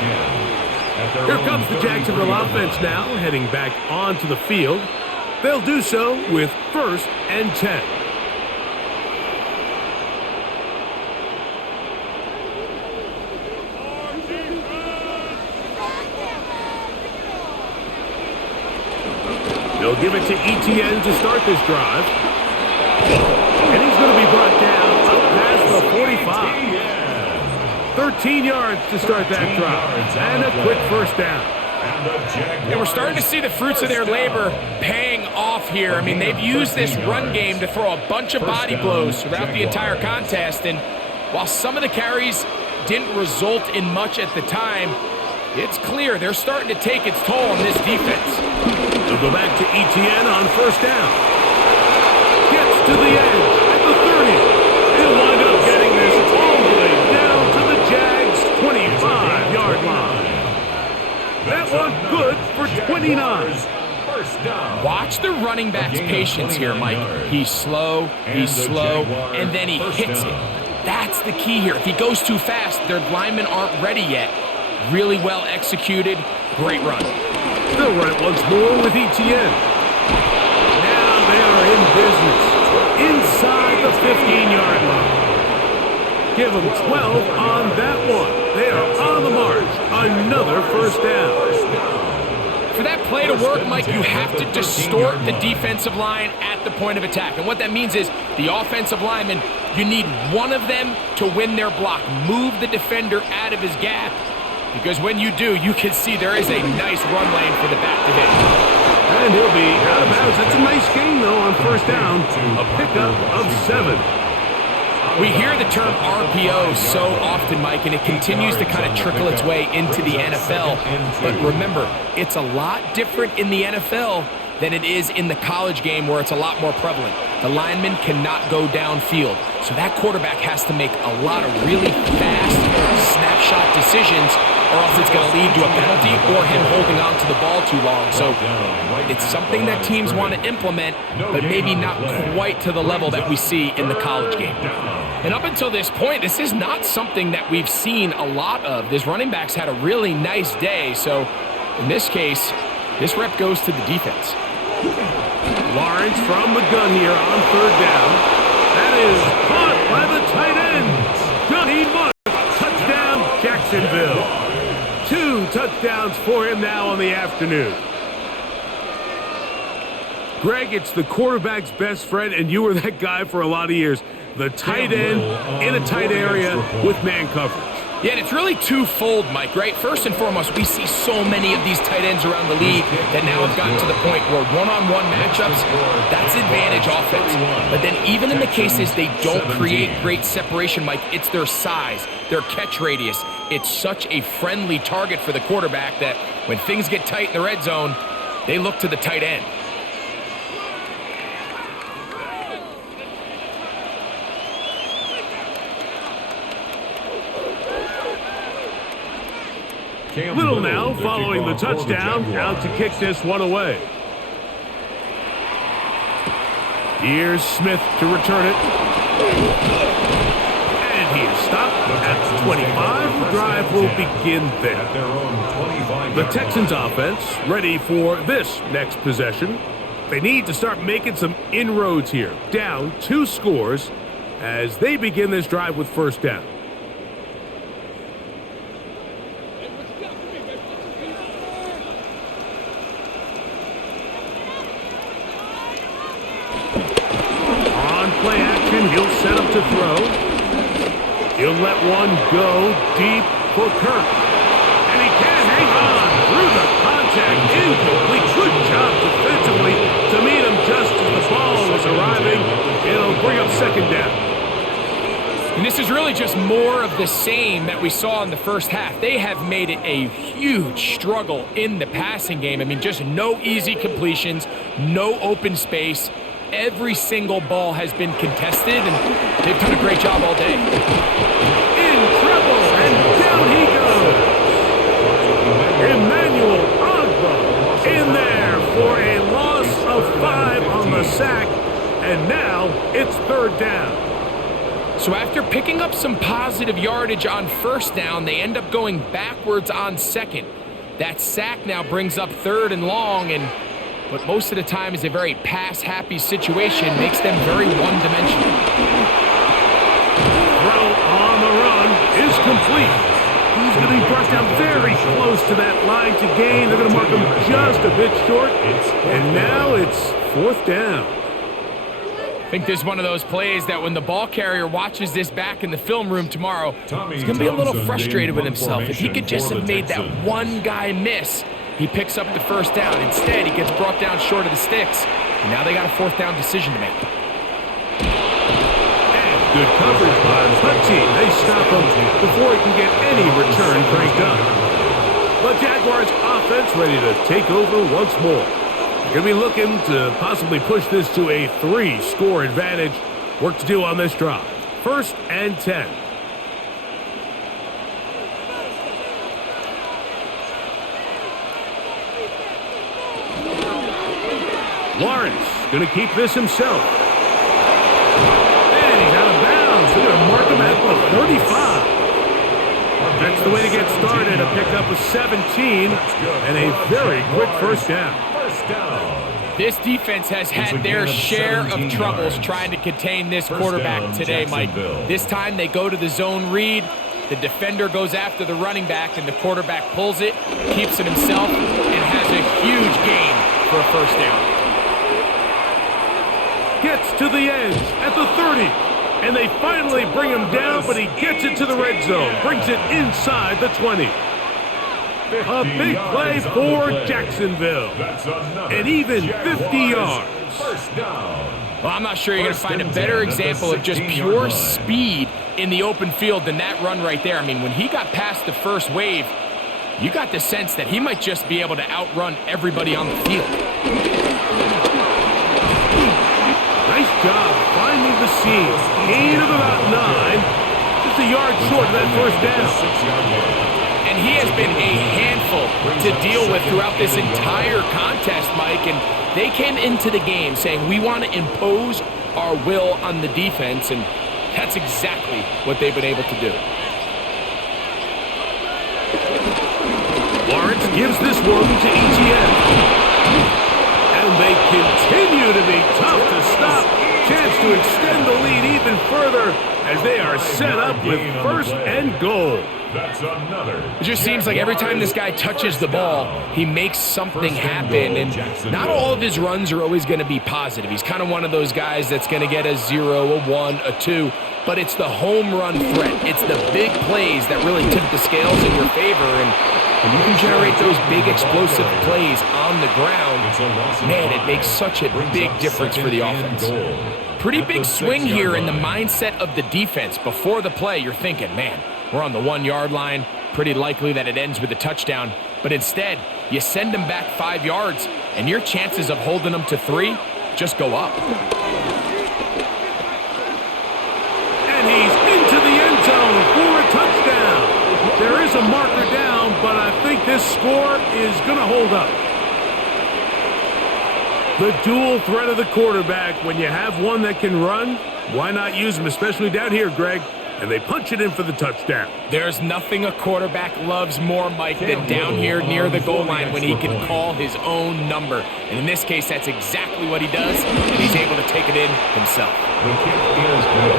Here comes the Jacksonville offense now, heading back onto the field. They'll do so with 1st and 10. They'll give it to Etienne to start this drive. And he's going to be brought down up past the 45. 13 yards to start that drive. And a quick first down. And we're starting to see the fruits of their labor paying off here. I mean, they've used this run game to throw a bunch of body blows throughout the entire contest. And while some of the carries didn't result in much at the time, it's clear they're starting to take its toll on this defense. They'll go back to Etienne on first down. Gets to the edge at the 30. He'll wind up getting this all the way down to the Jags' 25-yard line. That one good for 29. Watch the running back's patience here, Mike. He's slow, and then he hits it. That's the key here. If he goes too fast, their linemen aren't ready yet. Really well executed. Great run. They'll run it once more with Etienne. Now they are in business. Inside the 15-yard line. Give them 12 on that one. They are on the march. Another first down. For that play to work, Mike, you have to distort the defensive line at the point of attack. And what that means is the offensive lineman, you need one of them to win their block. Move the defender out of his gap. Because when you do, you can see there is a nice run lane for the back to hit. And he'll be out of bounds. It's a nice gain, though, on first down. A pickup of 7. We hear the term RPO so often, Mike, and it continues to kind of trickle its way into the NFL. But remember, it's a lot different in the NFL than it is in the college game where it's a lot more prevalent. The lineman cannot go downfield. So that quarterback has to make a lot of really fast snapshot decisions or else it's going to lead to a penalty or him holding on to the ball too long. So it's something that teams want to implement, but maybe not quite to the level that we see in the college game. And up until this point, this is not something that we've seen a lot of. This running back's had a really nice day, so in this case, this rep goes to the defense. Lawrence from the gun here on third down. That is caught by the tight end. Johnny Mudd. Touchdown, Jacksonville. 2 touchdowns for him now on the afternoon. Greg, it's the quarterback's best friend, and you were that guy for a lot of years. The tight end in a tight area with man coverage. Yeah, and it's really twofold, Mike, right? First and foremost, we see so many of these tight ends around the league that now have gotten to the point where one-on-one matchups, that's advantage offense. But then even in the cases they don't create great separation, Mike, it's their size, their catch radius. It's such a friendly target for the quarterback that when things get tight in the red zone, they look to the tight end. Little now following the touchdown, out to kick this one away. Here's Smith to return it. And he is stopped at 25. The drive will begin there. The Texans offense ready for this next possession. They need to start making some inroads here. Down 2 scores as they begin this drive with first down. Play action, he'll set up to throw. He'll let one go deep for Kirk. And he can hang on through the contact. Incomplete. Good job defensively to meet him just as the ball was arriving. It'll bring up second down. And this is really just more of the same that we saw in the first half. They have made it a huge struggle in the passing game. I mean, just no easy completions, no open space. Every single ball has been contested, and they've done a great job all day. In trouble, and down he goes. Emmanuel Ogba in there for a loss of 5 on the sack, and now it's third down. So after picking up some positive yardage on first down, they end up going backwards on second. That sack now brings up third and long, and but most of the time is a very pass-happy situation, makes them very one-dimensional. Throw on the run is complete. He's going to be brought down very close to that line to gain. They're going to mark him just a bit short. And now it's fourth down. I think this is one of those plays that when the ball carrier watches this back in the film room tomorrow, he's going to be a little frustrated with himself. If he could just have made that one guy miss, he picks up the first down. Instead, he gets brought down short of the sticks. And now they got a fourth down decision to make. And good coverage by the punt team. They stop him before he can get any return cranked up. The Jaguars offense ready to take over once more. They're going to be looking to possibly push this to a 3-score advantage. Work to do on this drive. 1st and 10. Lawrence going to keep this himself. And he's out of bounds. They're going to mark him at the 35. That's the way to get started. A pickup of 17 and a very quick first down. This defense has had their share of troubles trying to contain this quarterback today, Mike. This time they go to the zone read. The defender goes after the running back, and the quarterback pulls it, keeps it himself, and has a huge gain for a first down. Gets to the edge at the 30, and they finally bring him down, but he gets it to the red zone, brings it inside the 20. A big play for Jacksonville, and even 50 yards. Well, I'm not sure you're going to find a better example of just pure speed in the open field than that run right there. I mean, when he got past the first wave, you got the sense that he might just be able to outrun everybody on the field. Nice job finding the seam. Gain of about 9. Just a yard short of that first down. And he has been a handful to deal with throughout this entire contest, Mike. And they came into the game saying, we want to impose our will on the defense. And That's exactly what they've been able to do. Lawrence gives this one to ETN. And they continue to be tough to stop. Chance to extend the lead even further as they are set up with first and goal. That's another. It just seems like every time this guy touches the ball, he makes something happen. And not all of his runs are always going to be positive. He's kind of one of those guys that's going to get a 0, a 1, a 2. But it's the home run threat. It's the big plays that really tip the scales in your favor. And when you can generate those big explosive plays on the ground, man, it makes such a big difference for the offense. Pretty big swing here in the mindset of the defense. Before the play, you're thinking, man, we're on the 1-yard line. Pretty likely that it ends with a touchdown. But instead, you send them back 5 yards, and your chances of holding them to 3 just go up. And he's into the end zone for a touchdown. There is a marker down, but I think this score is going to hold up. The dual threat of the quarterback. When you have one that can run, why not use him, especially down here, Greg? And they punch it in for the touchdown. There's nothing a quarterback loves more, Mike, than down here near the goal line when he can call his own number. And in this case, that's exactly what he does, and he's able to take it in himself. The kick is good.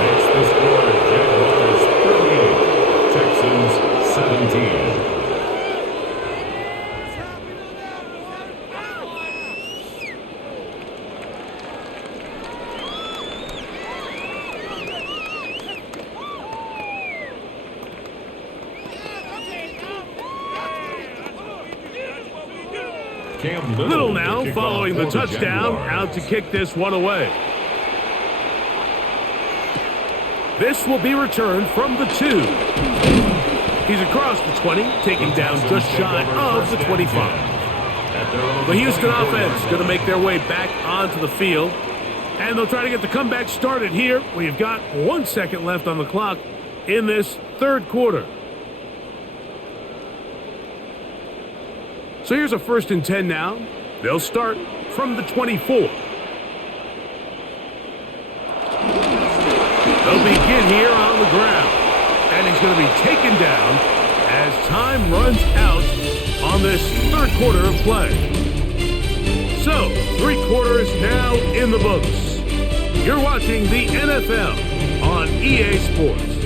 Makes the score Jaguars 38, Texans 17. Little now following the touchdown, out to kick this one away. This will be returned from the 2. He's across the 20, taking down just shy of the 25. The Houston offense going to make their way back onto the field, and they'll try to get the comeback started here. We've got 1 second left on the clock in this third quarter. So here's a 1st and 10 now. They'll start from the 24. They'll begin here on the ground. And he's going to be taken down as time runs out on this third quarter of play. So, 3 quarters now in the books. You're watching the NFL on EA Sports.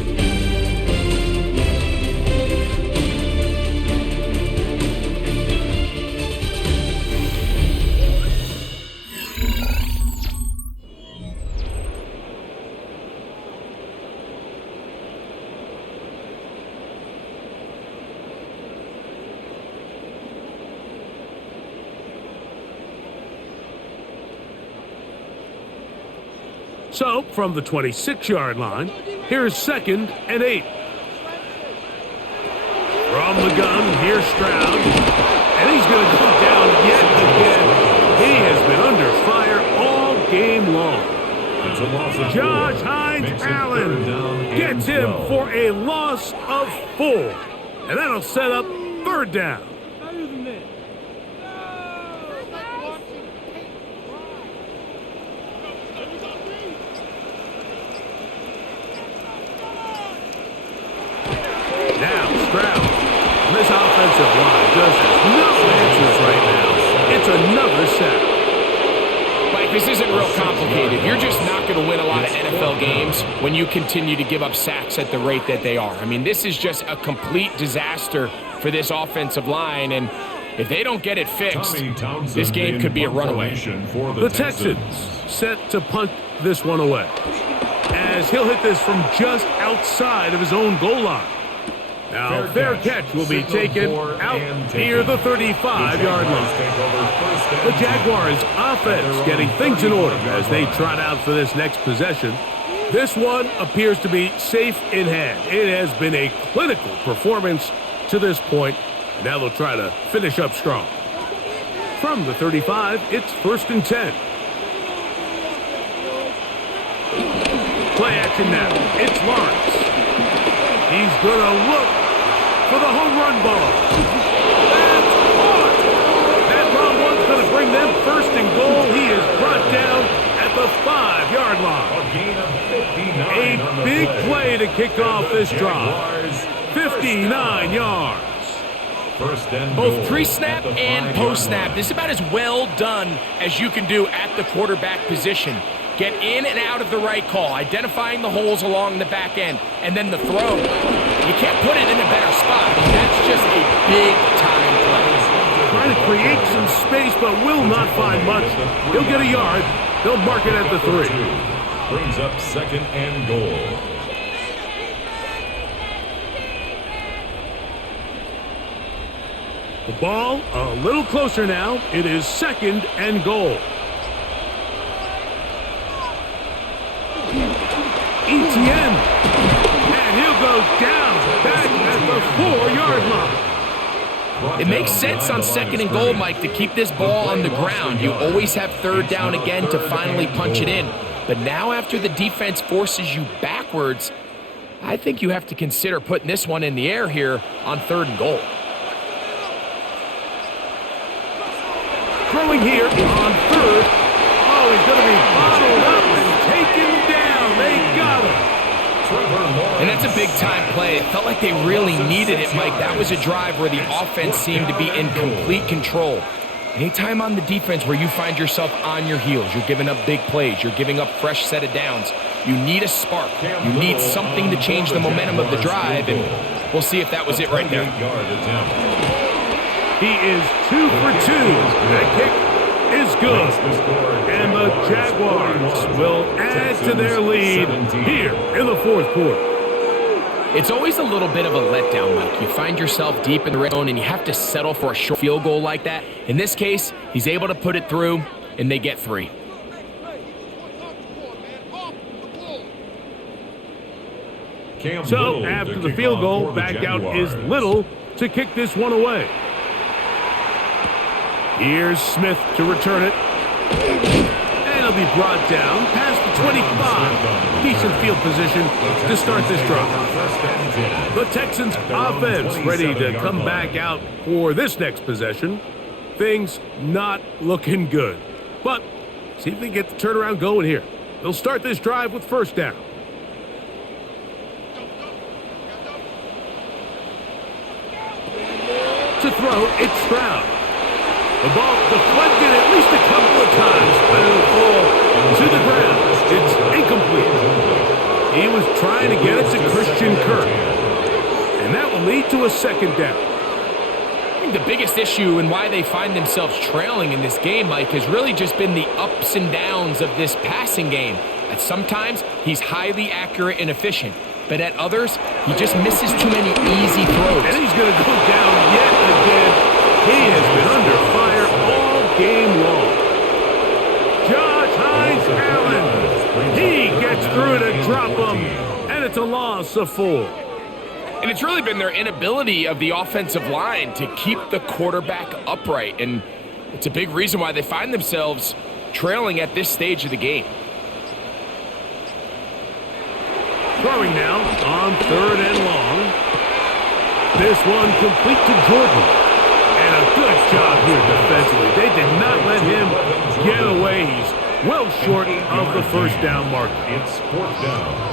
So, from the 26-yard line, here's 2nd and 8. From the gun, here's Stroud. And he's going to go down yet again. He has been under fire all game long. Josh Hines-Allen gets him for a loss of 4. And that'll set up 3rd down. This offensive line just has no answers right now. It's another sack. Mike, this isn't real complicated. You're just not going to win a lot of NFL games when you continue to give up sacks at the rate that they are. I mean, this is just a complete disaster for this offensive line, and if they don't get it fixed, this game could be a runaway. The Texans set to punt this one away, as he'll hit this from just outside of his own goal line. Now, fair catch will be taken out near the 35-yard line. The Jaguars offense getting things in order as they trot out for this next possession. This one appears to be safe in hand. It has been a clinical performance to this point. Now they'll try to finish up strong. From the 35, it's 1st and 10. Play action now. It's Lawrence. He's going to look for the home run ball. That's caught. That long one's going to bring them 1st and goal. He is brought down at the 5-yard line. A gain of 59 on the A big play. play to kick off this drive. Jaguars, 59 yards. First and Both goal pre-snap at the and 5-yard post-snap. line. This is about as well done as you can do at the quarterback position. Get in and out of the right call, identifying the holes along the back end, and then the throw. You can't put it in a better spot. I mean, that's just a big-time play. Trying to create some space, but will not find much. He'll get a yard. They'll mark it at the 3. Brings up second and goal. The ball a little closer now. It is second and goal. Etienne. And he'll go down back at the 4-yard line. It makes sense on second and goal, Mike, to keep this ball on the ground. You always have third down again to finally punch it in. But now after the defense forces you backwards, I think you have to consider putting this one in the air here on third and goal. Throwing here on third. Oh, he's going to be bottled up and taken down. They got him. And that's a big-time play. It felt like they really needed it, Mike. That was a drive where the offense seemed to be in complete control. Anytime on the defense where you find yourself on your heels, you're giving up big plays, you're giving up fresh set of downs, you need a spark. You need something to change the momentum of the drive, and we'll see if that was it right there. He is 2 for 2. That kick is good. And the Jaguars will add to their lead here in the fourth quarter. It's always a little bit of a letdown, Mike. You find yourself deep in the red zone, and you have to settle for a short field goal like that. In this case, he's able to put it through, and they get 3. So after the field goal, back out is Little to kick this one away. Here's Smith to return it. And he'll be brought down past the 25. Decent field position to start this drive. The Texans offense ready to come back out for this next possession. Things not looking good. But see if they get the turnaround going here. They'll start this drive with first down. To throw, it's Stroud. The ball deflected at least a couple of times, but it'll fall to the ground. It's incomplete. He was trying to get it to Christian Kirk. And that will lead to a second down. I think the biggest issue and why they find themselves trailing in this game, Mike, has really just been the ups and downs of this passing game. At sometimes, he's highly accurate and efficient. But at others, he just misses too many easy throws. And he's going to go down yet again. He has been under fire all game long. Josh Hines Allen. He gets through to drop him. And it's a loss of 4. And it's really been their inability of the offensive line to keep the quarterback upright. And it's a big reason why they find themselves trailing at this stage of the game. Throwing now on third and long. This one complete to Jordan. And a good job here defensively. They did not let him get away. He's well short of the first down mark. It's fourth down.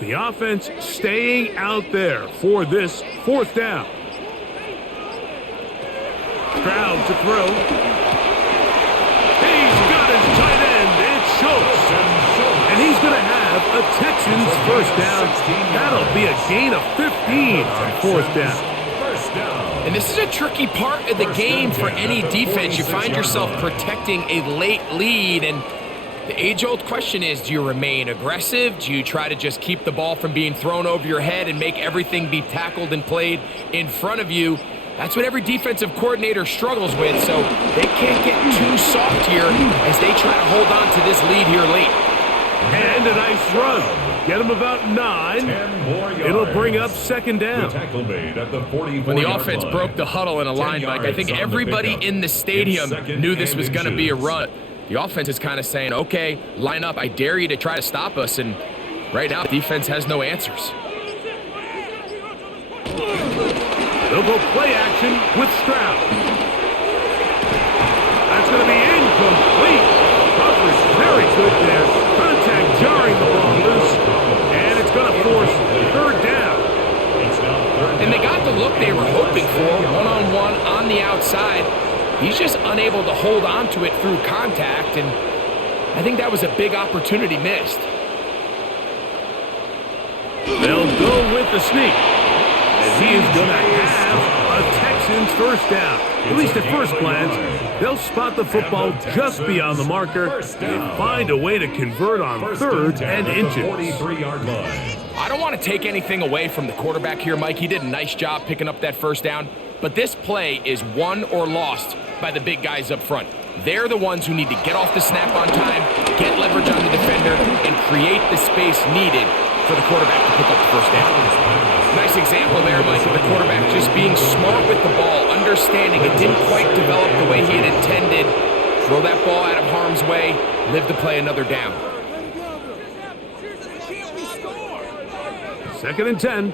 The offense staying out there for this fourth down. Stroud to throw. He's got his tight end. It's Schultz. And he's going to have a Texans first down. That'll be a gain of 15 on fourth down. And this is a tricky part of the game for any defense. You find yourself protecting a late lead, and the age-old question is, do you remain aggressive? Do you try to just keep the ball from being thrown over your head and make everything be tackled and played in front of you? That's what every defensive coordinator struggles with, so they can't get too soft here as they try to hold on to this lead here late. And a nice run. Get him about 9. It'll bring up second down. When the offense broke the huddle in a line, Mike, I think everybody in the stadium knew this was going to be a run. The offense is kind of saying, okay, line up. I dare you to try to stop us. And right now, the defense has no answers. They'll go play action with Stroud. That's going to be incomplete. Coverage very good there. Contact jarring the ball loose. And it's going to force third down. And they got the look they were hoping for, one-on-one on the outside. He's just unable to hold on to it through contact, and I think that was a big opportunity missed. They'll go with the sneak. And he is going to have a Texans first down. At least at first glance, they'll spot the football just beyond the marker and find a way to convert on third and inches. 43-yard line. I don't want to take anything away from the quarterback here, Mike. He did a nice job picking up that first down, but this play is won or lost by the big guys up front. They're the ones who need to get off the snap on time, get leverage on the defender, and create the space needed for the quarterback to pick up the first down. Nice example there, Mike, of the quarterback just being smart with the ball, understanding it didn't quite develop the way he had intended. Throw that ball out of harm's way, live to play another down. 2nd and 10.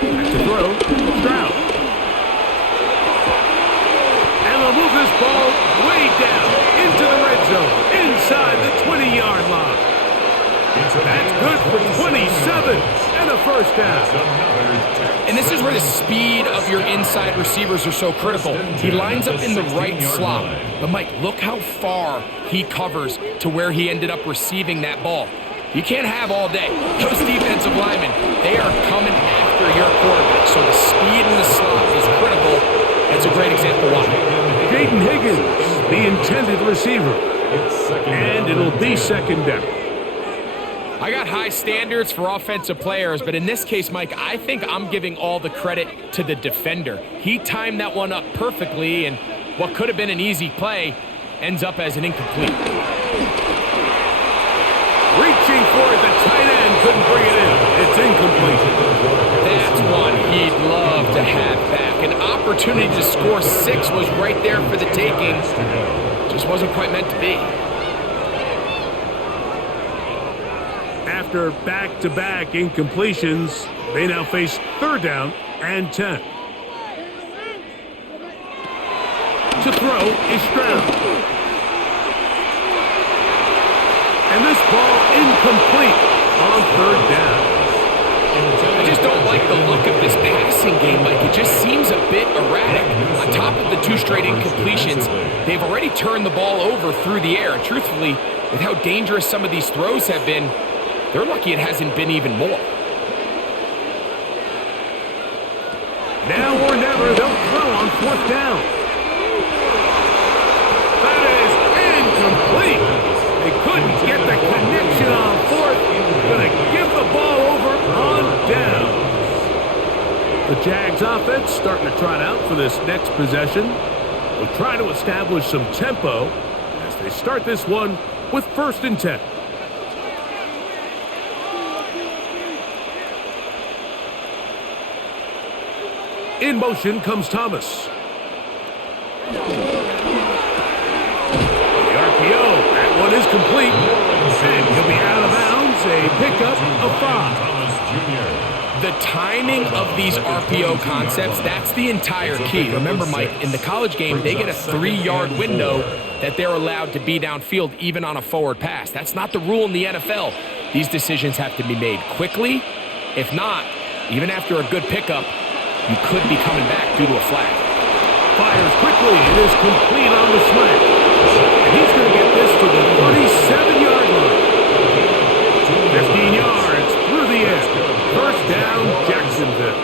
Back to throw. Stroud. And they'll move this ball way down into the red zone, inside the 20-yard line. That's good for 27 and a first down. And this is where the speed of your inside receivers are so critical. He lines up in the right slot. But, Mike, look how far he covers to where he ended up receiving that ball. You can't have all day. Those defensive linemen, they are coming after your quarterback. So the speed in the slot is critical. That's a great example why. Jaden Higgins, the intended receiver. And it'll be second down. I got high standards for offensive players, but in this case, Mike, I think I'm giving all the credit to the defender. He timed that one up perfectly, and what could have been an easy play ends up as an incomplete. Reaching for it, the tight end couldn't bring it in. It's incomplete. That's one he'd love to have back. An opportunity to score 6 was right there for the taking. Just wasn't quite meant to be. After back-to-back incompletions, they now face third down and 10. To throw is Stroud. And this ball incomplete on third down. I just don't like the look of this passing game, Mike. It just seems a bit erratic. On top of the 2 straight incompletions, they've already turned the ball over through the air. And truthfully, with how dangerous some of these throws have been, they're lucky it hasn't been even more. Now or never, they'll throw on 4th down. That is incomplete. They couldn't get the connection on 4th. Going to give the ball over on downs. The Jags offense starting to trot out for this next possession. They'll try to establish some tempo as they start this one with 1st and 10. In motion comes Thomas. The RPO, that one is complete. And he'll be out of bounds, a pickup of 5. The timing of these RPO concepts, that's the entire key. Remember, Mike, in the college game, they get a 3-yard window that they're allowed to be downfield even on a forward pass. That's not the rule in the NFL. These decisions have to be made quickly. If not, even after a good pickup, you could be coming back due to a flag. Fires quickly. It is complete on the slant. And he's going to get this to the 37-yard line. 15 yards through the air. First down, Jacksonville.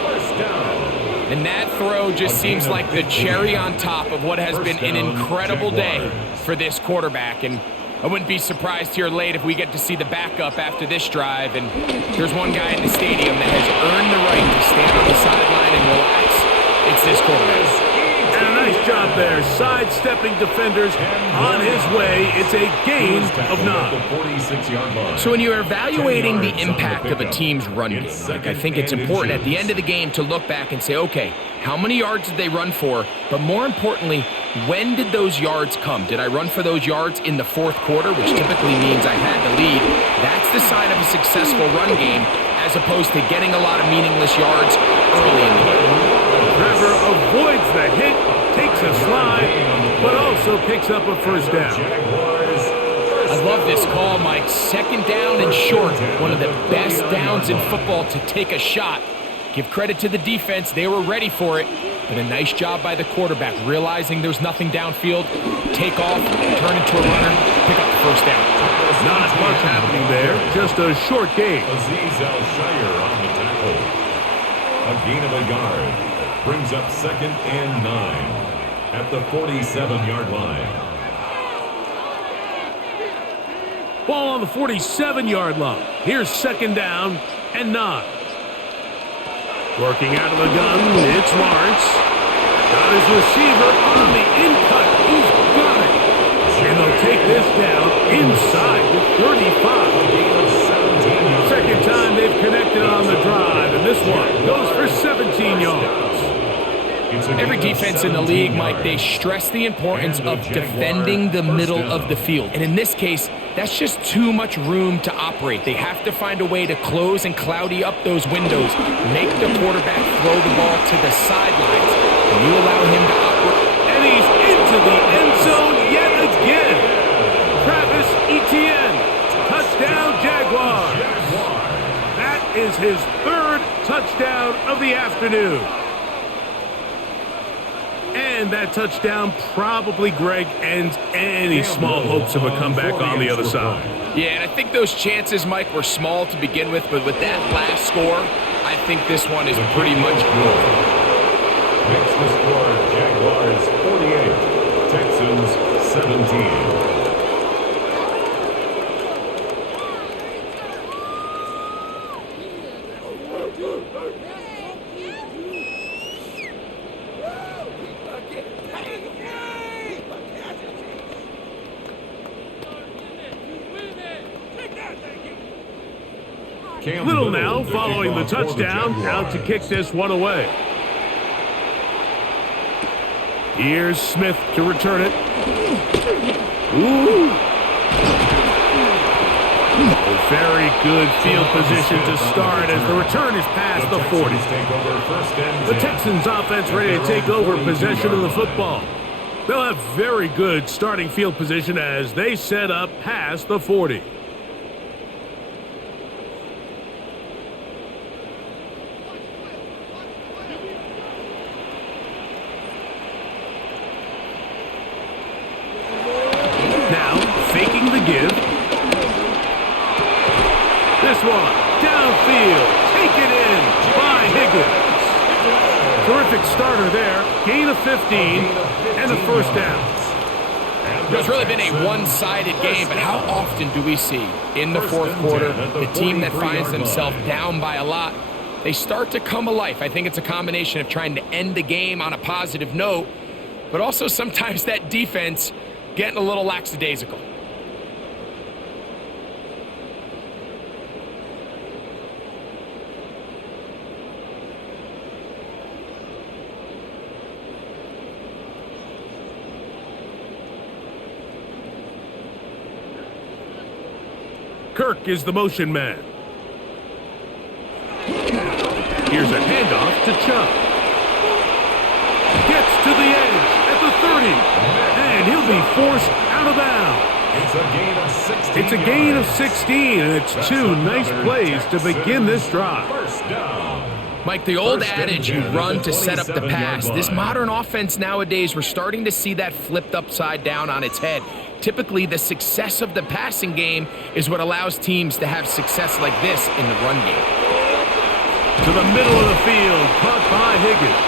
And that throw just seems like the cherry on top of what has been an incredible day for this quarterback. And I wouldn't be surprised here late if we get to see the backup after this drive. And there's one guy in the stadium that has earned the right to stand on the sideline and relax. It's this quarterback. And a nice job there, sidestepping defenders on his way. It's a gain of 9. So when you're evaluating the impact of a team's run game, I think it's important at the end of the game to look back and say, okay, how many yards did they run for? But more importantly, when did those yards come? Did I run for those yards in the fourth quarter, which typically means I had the lead? That's the sign of a successful run game, as opposed to getting a lot of meaningless yards early in the game. Trevor avoids the hit, takes a slide, but also picks up a first down. I love this call, Mike. Second down and short, one of the best downs in football to take a shot. Give credit to the defense. They were ready for it. But a nice job by the quarterback, realizing there's nothing downfield, take off, turn into a runner, pick up the first down. Not much happening there, just a short gain. Azeez Al-Shire on the tackle. A gain of a yard brings up 2nd and 9 at the 47-yard line. Ball on the 47-yard line. Here's 2nd down and 9. Working out of the gun, it's Lawrence. Got his receiver on the in-cut. He's got it. And they'll take this down inside the 35. Second time they've connected on the drive, and this one goes for 17 yards. Every defense in the league, Mike, they stress the importance of defending the middle of the field. And in this case, that's just too much room to operate. They have to find a way to close and cloudy up those windows, make the quarterback throw the ball to the sidelines, and you allow him to operate. And he's into the end zone yet again. Travis Etienne, touchdown Jaguars. That is his 3rd touchdown of the afternoon. And that touchdown probably, Greg, ends any small hopes of a comeback on the other side. Yeah, and I think those chances, Mike, were small to begin with, but with that last score, I think this one is pretty much over. Makes the score Jaguars 48, Texans 17. Little now following the touchdown, out to kick this one away. Here's Smith to return it. Ooh. A very good field position to start as the return is past the 40. The Texans offense ready to take over possession of the football. They'll have very good starting field position as they set up past the 40. Faking the give. This one, downfield, taken in by Higgins. Terrific starter there, gain of 15, and a first down. It's really been a one-sided game, but how often do we see in the fourth quarter the team that finds themselves down by a lot, they start to come alive? I think it's a combination of trying to end the game on a positive note, but also sometimes that defense getting a little lackadaisical. Kirk is the motion man. Here's a handoff to Chubb. Gets to the edge at the 30, and he'll be forced out of bounds. It's a gain of 16, and it's 2 nice plays to begin this drive. Mike, the old adage, you run to set up the pass. This modern offense nowadays, we're starting to see that flipped upside down on its head. Typically, the success of the passing game is what allows teams to have success like this in the run game. To the middle of the field, caught by Higgins.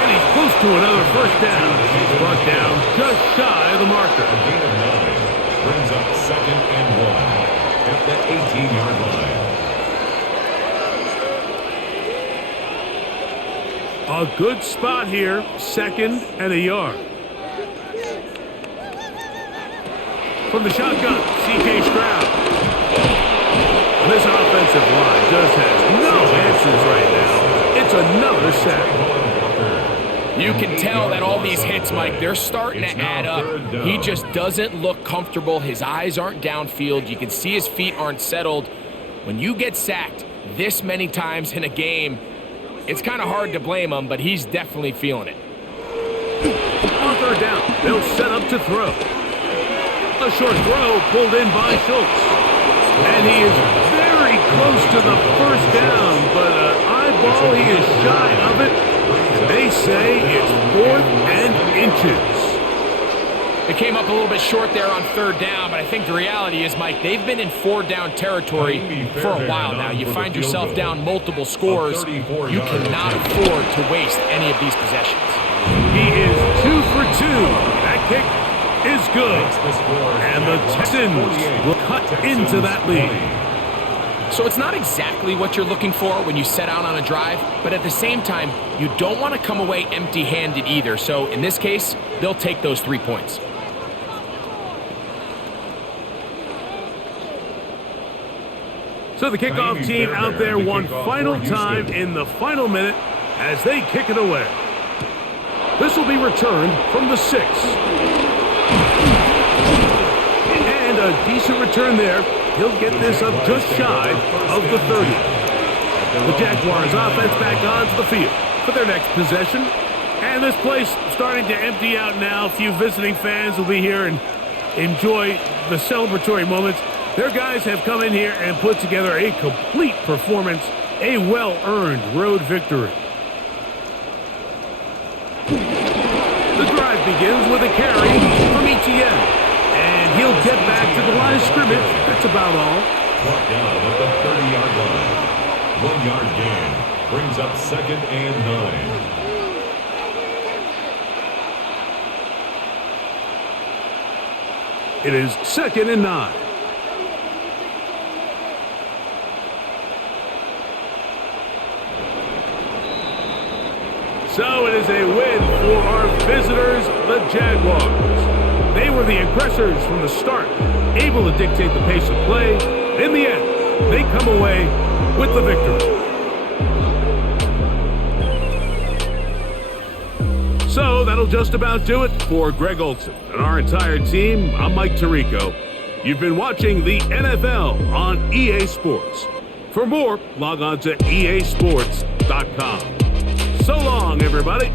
And he's close to another first down. He's brought down just shy of the marker. A gain of 9 brings up 2nd and 1 at the 18-yard line. A good spot here, 2nd and a yard. From the shotgun, C.J. Stroud. This offensive line just has no answers right now. It's another sack. You can tell that all these hits, Mike, they're starting to add up. He just doesn't look comfortable. His eyes aren't downfield. You can see his feet aren't settled. When you get sacked this many times in a game, it's kind of hard to blame him, but he's definitely feeling it. On 3rd down, they'll set up to throw. A short throw pulled in by Schultz. And he is very close to the 1st down, but eyeball, he is shy of it. And they say it's 4th and inches. It came up a little bit short there on 3rd down, but I think the reality is, Mike, they've been in 4-down territory for a while now. You find yourself down multiple scores. You cannot afford to waste any of these possessions. He is 2 for 2. That kick is good. And the Texans will cut into that lead. So it's not exactly what you're looking for when you set out on a drive, but at the same time, you don't want to come away empty-handed either. So in this case, they'll take those 3 points. So the kickoff team out there one final time in the final minute as they kick it away. This will be returned from the 6. And a decent return there. He'll get this up just shy of the 30. The Jaguars offense back onto the field for their next possession. And this place starting to empty out now. A few visiting fans will be here and enjoy the celebratory moments. Their guys have come in here and put together a complete performance, a well-earned road victory. The drive begins with a carry from Etienne. And he'll get back to the line of scrimmage. That's about all. Brought down at the 30-yard line. 1-yard gain brings up 2nd and 9. It is 2nd and 9. So it is a win for our visitors, the Jaguars. They were the aggressors from the start, able to dictate the pace of play. In the end, they come away with the victory. So that'll just about do it for Greg Olson and our entire team. I'm Mike Tirico. You've been watching the NFL on EA Sports. For more, log on to easports.com. So long, everybody.